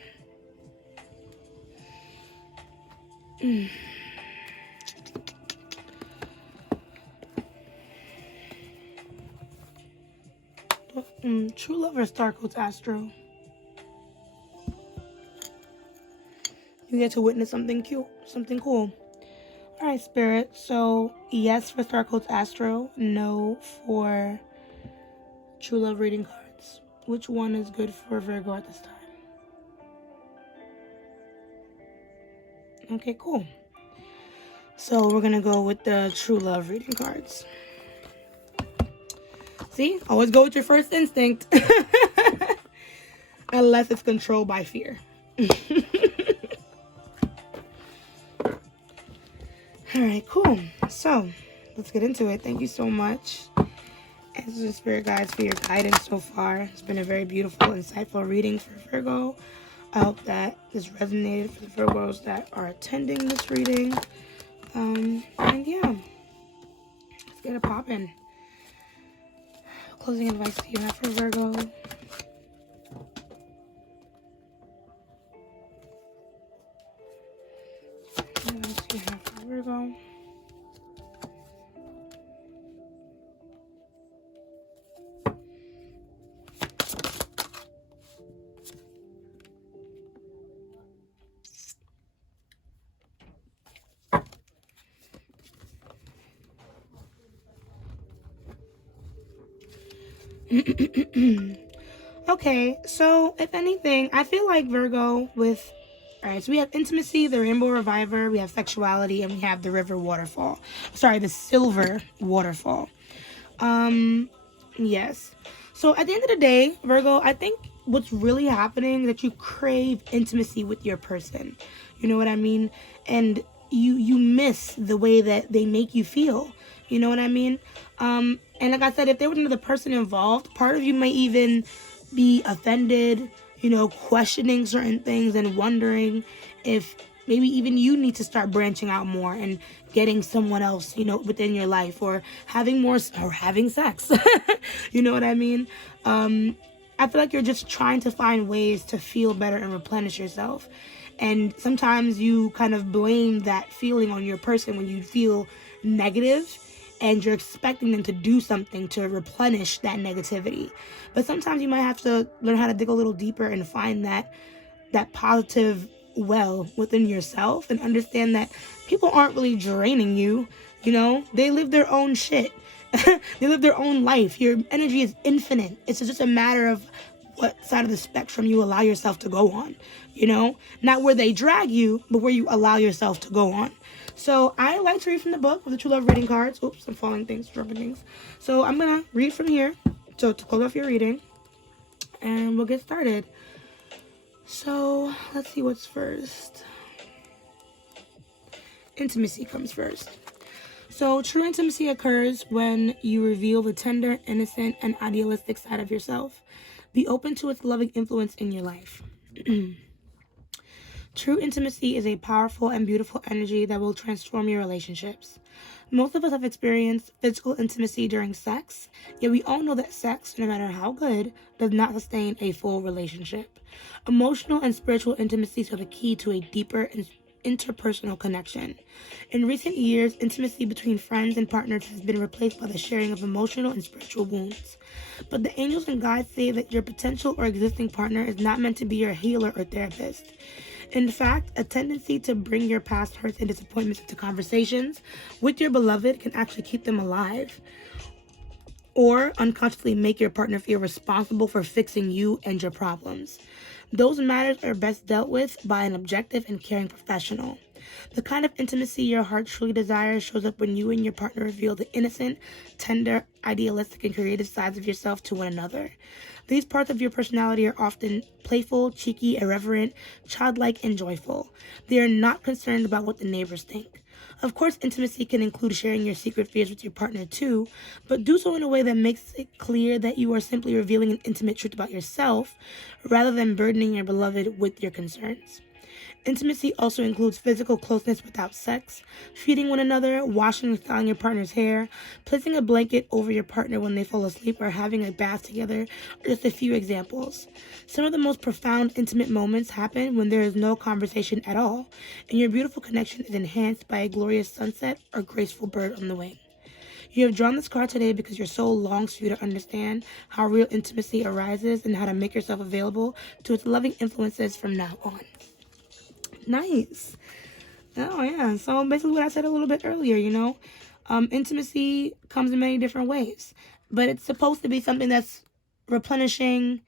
True love or star codes astro? You get to witness something cute, something cool. All right, Spirit. So, yes for Star Codes Astro, no for True Love reading cards. Which one is good for Virgo at this time? Okay, cool. So, we're going to go with the True Love reading cards. See? Always go with your first instinct. Unless it's controlled by fear. Alright, cool. So, let's get into it. Thank you so much, as the Spirit Guides, for your guidance so far. It's been a very beautiful, insightful reading for Virgo. I hope that this resonated for the Virgos that are attending this reading. And yeah, let's get it poppin'. Closing advice do you have for Virgo? What else do you have for Virgo? Okay, so if anything, I feel like Virgo with... Alright, so we have intimacy, the rainbow reviver, we have sexuality, and we have the river waterfall. Sorry, the silver waterfall. Yes. So at the end of the day, Virgo, I think what's really happening is that you crave intimacy with your person. You know what I mean? And you miss the way that they make you feel. You know what I mean? And like I said, if there was another person involved, part of you might even be offended, you know, questioning certain things and wondering if maybe even you need to start branching out more and getting someone else, you know, within your life, or having more, or having sex. You know what I mean? I feel like you're just trying to find ways to feel better and replenish yourself. And sometimes you kind of blame that feeling on your person when you feel negative, and you're expecting them to do something to replenish that negativity. But sometimes you might have to learn how to dig a little deeper and find that positive well within yourself, and understand that people aren't really draining you. You know, they live their own shit. They live their own life. Your energy is infinite. It's just a matter of what side of the spectrum you allow yourself to go on. You know, not where they drag you, but where you allow yourself to go on. So I like to read from the book with the True Love reading cards. Oops, I'm falling things, dropping things. So I'm going to read from here. So to close off your reading, and we'll get started. So let's see what's first. Intimacy comes first. So true intimacy occurs when you reveal the tender, innocent, and idealistic side of yourself. Be open to its loving influence in your life. True intimacy is a powerful and beautiful energy that will transform your relationships. Most of us have experienced physical intimacy during sex, yet we all know that sex, no matter how good, does not sustain a full relationship. Emotional and spiritual intimacies are the key to a deeper interpersonal connection. In recent years, intimacy between friends and partners has been replaced by the sharing of emotional and spiritual wounds. But the angels and guides say that your potential or existing partner is not meant to be your healer or therapist. In fact, a tendency to bring your past hurts and disappointments into conversations with your beloved can actually keep them alive, or unconsciously make your partner feel responsible for fixing you and your problems. Those matters are best dealt with by an objective and caring professional. The kind of intimacy your heart truly desires shows up when you and your partner reveal the innocent, tender, idealistic, and creative sides of yourself to one another. These parts of your personality are often playful, cheeky, irreverent, childlike, and joyful. They are not concerned about what the neighbors think. Of course, intimacy can include sharing your secret fears with your partner too, but do so in a way that makes it clear that you are simply revealing an intimate truth about yourself, rather than burdening your beloved with your concerns. Intimacy also includes physical closeness without sex, feeding one another, washing and styling your partner's hair, placing a blanket over your partner when they fall asleep, or having a bath together are just a few examples. Some of the most profound intimate moments happen when there is no conversation at all, and your beautiful connection is enhanced by a glorious sunset or graceful bird on the wing. You have drawn this card today because your soul longs for you to understand how real intimacy arises and how to make yourself available to its loving influences from now on. Nice. Oh, yeah. So basically what I said a little bit earlier, you know, intimacy comes in many different ways, but it's supposed to be something that's replenishing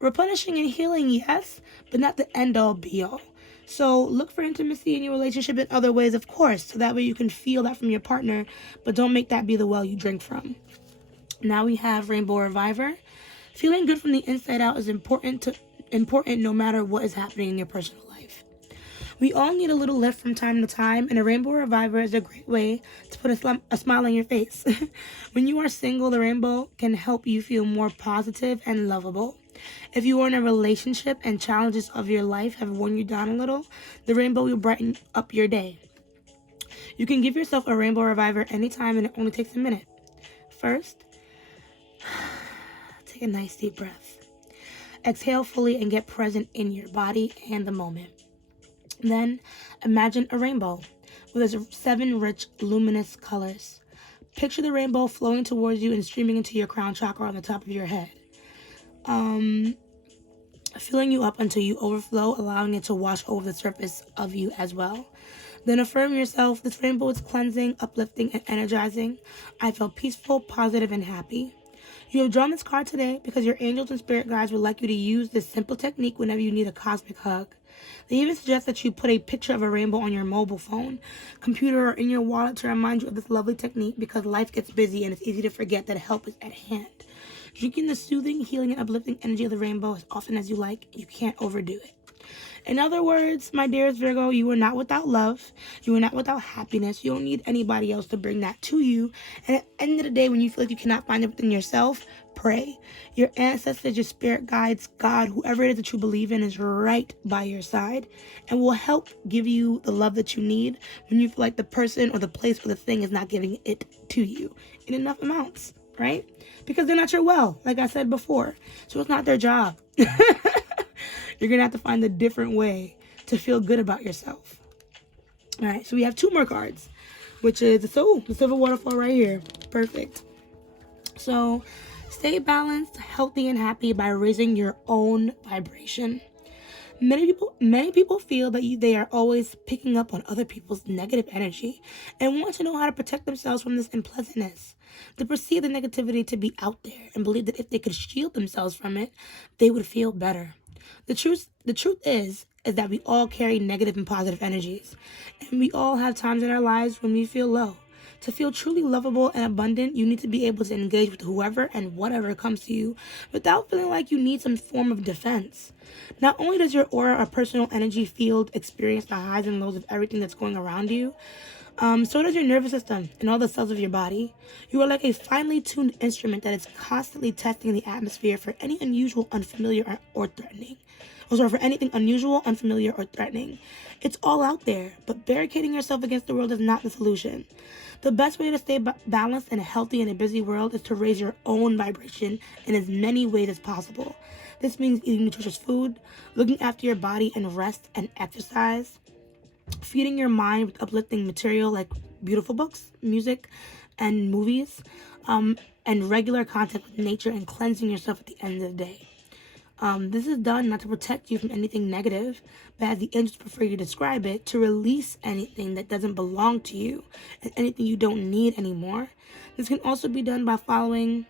and healing, yes, but not the end all be all. So look for intimacy in your relationship in other ways, of course, so that way you can feel that from your partner, but don't make that be the well you drink from. Now we have Rainbow Reviver. Feeling good from the inside out is important no matter what is happening in your personal life. We all need a little lift from time to time, and a Rainbow Reviver is a great way to put a smile on your face. When you are single, the rainbow can help you feel more positive and lovable. If you are in a relationship and challenges of your life have worn you down a little, the rainbow will brighten up your day. You can give yourself a rainbow reviver anytime, and it only takes a minute. First, take a nice deep breath. Exhale fully and get present in your body and the moment. Then, imagine a rainbow with its 7 rich, luminous colors. Picture the rainbow flowing towards you and streaming into your crown chakra on the top of your head. Filling you up until you overflow, allowing it to wash over the surface of you as well. Then affirm yourself, this rainbow is cleansing, uplifting, and energizing. I feel peaceful, positive, and happy. You have drawn this card today because your angels and spirit guides would like you to use this simple technique whenever you need a cosmic hug. They even suggest that you put a picture of a rainbow on your mobile phone, computer, or in your wallet to remind you of this lovely technique because life gets busy and it's easy to forget that help is at hand. Drinking the soothing, healing, and uplifting energy of the rainbow as often as you like, you can't overdo it. In other words, my dearest Virgo, you are not without love. You are not without happiness. You don't need anybody else to bring that to you. And at the end of the day, when you feel like you cannot find it within yourself, pray. Your ancestors, your spirit guides, God, whoever it is that you believe in is right by your side and will help give you the love that you need when you feel like the person or the place or the thing is not giving it to you in enough amounts, right? Because they're not your well, like I said before. So it's not their job. You're going to have to find a different way to feel good about yourself. All right, so we have 2 more cards, which is the silver waterfall right here. Perfect. So stay balanced, healthy, and happy by raising your own vibration. Many people feel that they are always picking up on other people's negative energy and want to know how to protect themselves from this unpleasantness. They perceive the negativity to be out there and believe that if they could shield themselves from it, they would feel better. The truth is that we all carry negative and positive energies, and we all have times in our lives when we feel low. To feel truly lovable and abundant, you need to be able to engage with whoever and whatever comes to you without feeling like you need some form of defense. Not only does your aura or personal energy field experience the highs and lows of everything that's going around you, so does your nervous system and all the cells of your body. You are like a finely tuned instrument that is constantly testing the atmosphere for any unusual, unfamiliar, or threatening. For anything unusual, unfamiliar, or threatening. It's all out there, but barricading yourself against the world is not the solution. The best way to stay balanced and healthy in a busy world is to raise your own vibration in as many ways as possible. This means eating nutritious food, looking after your body and rest and exercise, feeding your mind with uplifting material like beautiful books, music, and movies, and regular contact with nature and cleansing yourself at the end of the day. This is done not to protect you from anything negative, but as the angels prefer you to describe it, to release anything that doesn't belong to you and anything you don't need anymore. This can also be done by following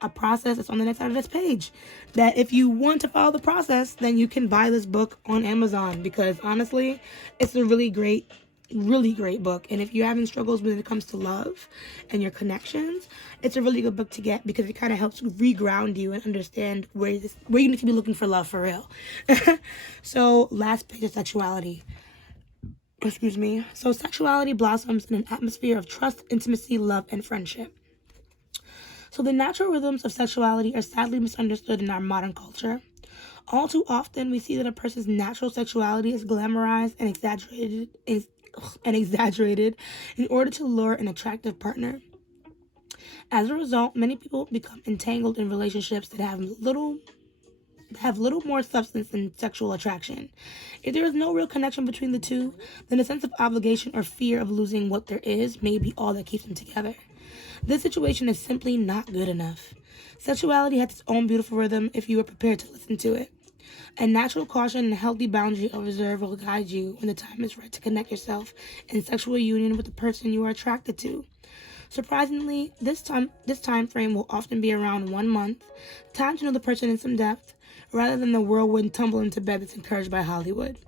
a process that's on the next side of this page. That if you want to follow the process, then you can buy this book on Amazon because honestly, it's a really great book. And if you're having struggles when it comes to love and your connections, it's a really good book to get because it kind of helps reground you and understand where you need to be looking for love for real. So last page of sexuality. Excuse me. So sexuality blossoms in an atmosphere of trust, intimacy, love, and friendship. So the natural rhythms of sexuality are sadly misunderstood in our modern culture. All too often, we see that a person's natural sexuality is glamorized and exaggerated in order to lure an attractive partner. As a result, many people become entangled in relationships that have little more substance than sexual attraction. If there is no real connection between the two, then a sense of obligation or fear of losing what there is may be all that keeps them together. This situation is simply not good enough. Sexuality has its own beautiful rhythm if you are prepared to listen to it. A natural caution and a healthy boundary of reserve will guide you when the time is right to connect yourself in sexual union with the person you are attracted to. Surprisingly, this time frame will often be around 1 month, time to know the person in some depth, rather than the whirlwind tumble into bed that's encouraged by Hollywood.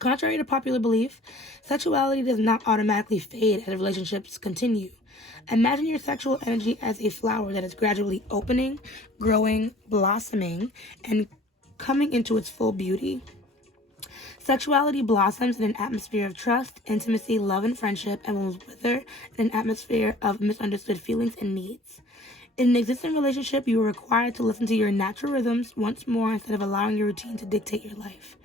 Contrary to popular belief, sexuality does not automatically fade as relationships continue. Imagine your sexual energy as a flower that is gradually opening, growing, blossoming, and coming into its full beauty. Sexuality blossoms in an atmosphere of trust, intimacy, love, and friendship, and will wither in an atmosphere of misunderstood feelings and needs. In an existing relationship, you are required to listen to your natural rhythms once more instead of allowing your routine to dictate your life.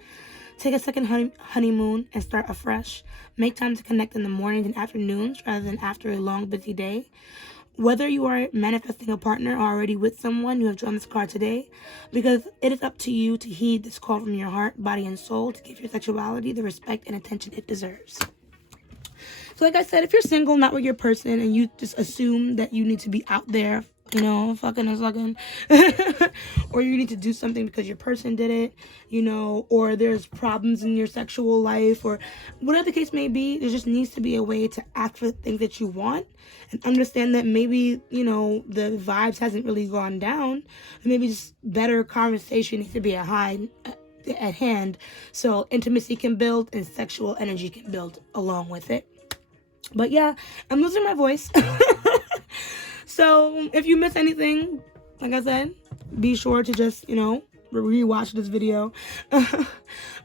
Take a second honeymoon and start afresh. Make time to connect in the mornings and afternoons rather than after a long, busy day. Whether you are manifesting a partner or already with someone, you have drawn this card today, because it is up to you to heed this call from your heart, body, and soul to give your sexuality the respect and attention it deserves. So like I said, if you're single, not with your person, and you just assume that you need to be out there, you know, fucking and sucking, or you need to do something because your person did it, you know, or there's problems in your sexual life, or whatever the case may be, there just needs to be a way to act for the things that you want, and understand that maybe, you know, the vibes hasn't really gone down, and maybe just better conversation needs to be at hand, so intimacy can build and sexual energy can build along with it. But yeah, I'm losing my voice. So if you miss anything, like I said, be sure to just, you know, rewatch this video.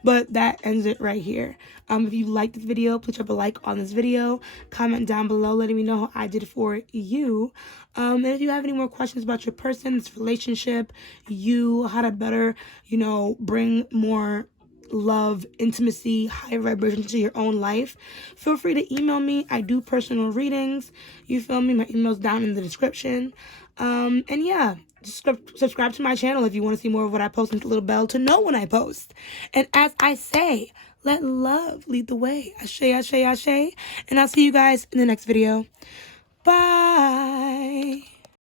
But that ends it right here. If you like this video, please drop a like on this video. Comment down below letting me know how I did for you. And if you have any more questions about your person, this relationship, how to better, you know, bring more love, intimacy, high vibration to your own life, feel free to email me. I do personal readings. You feel me? My email's down in the description. And yeah, just subscribe to my channel if you want to see more of what I post, and hit the little bell to know when I post. And as I say, let love lead the way. Ashe, ashe, ashe. And I'll see you guys in the next video. Bye.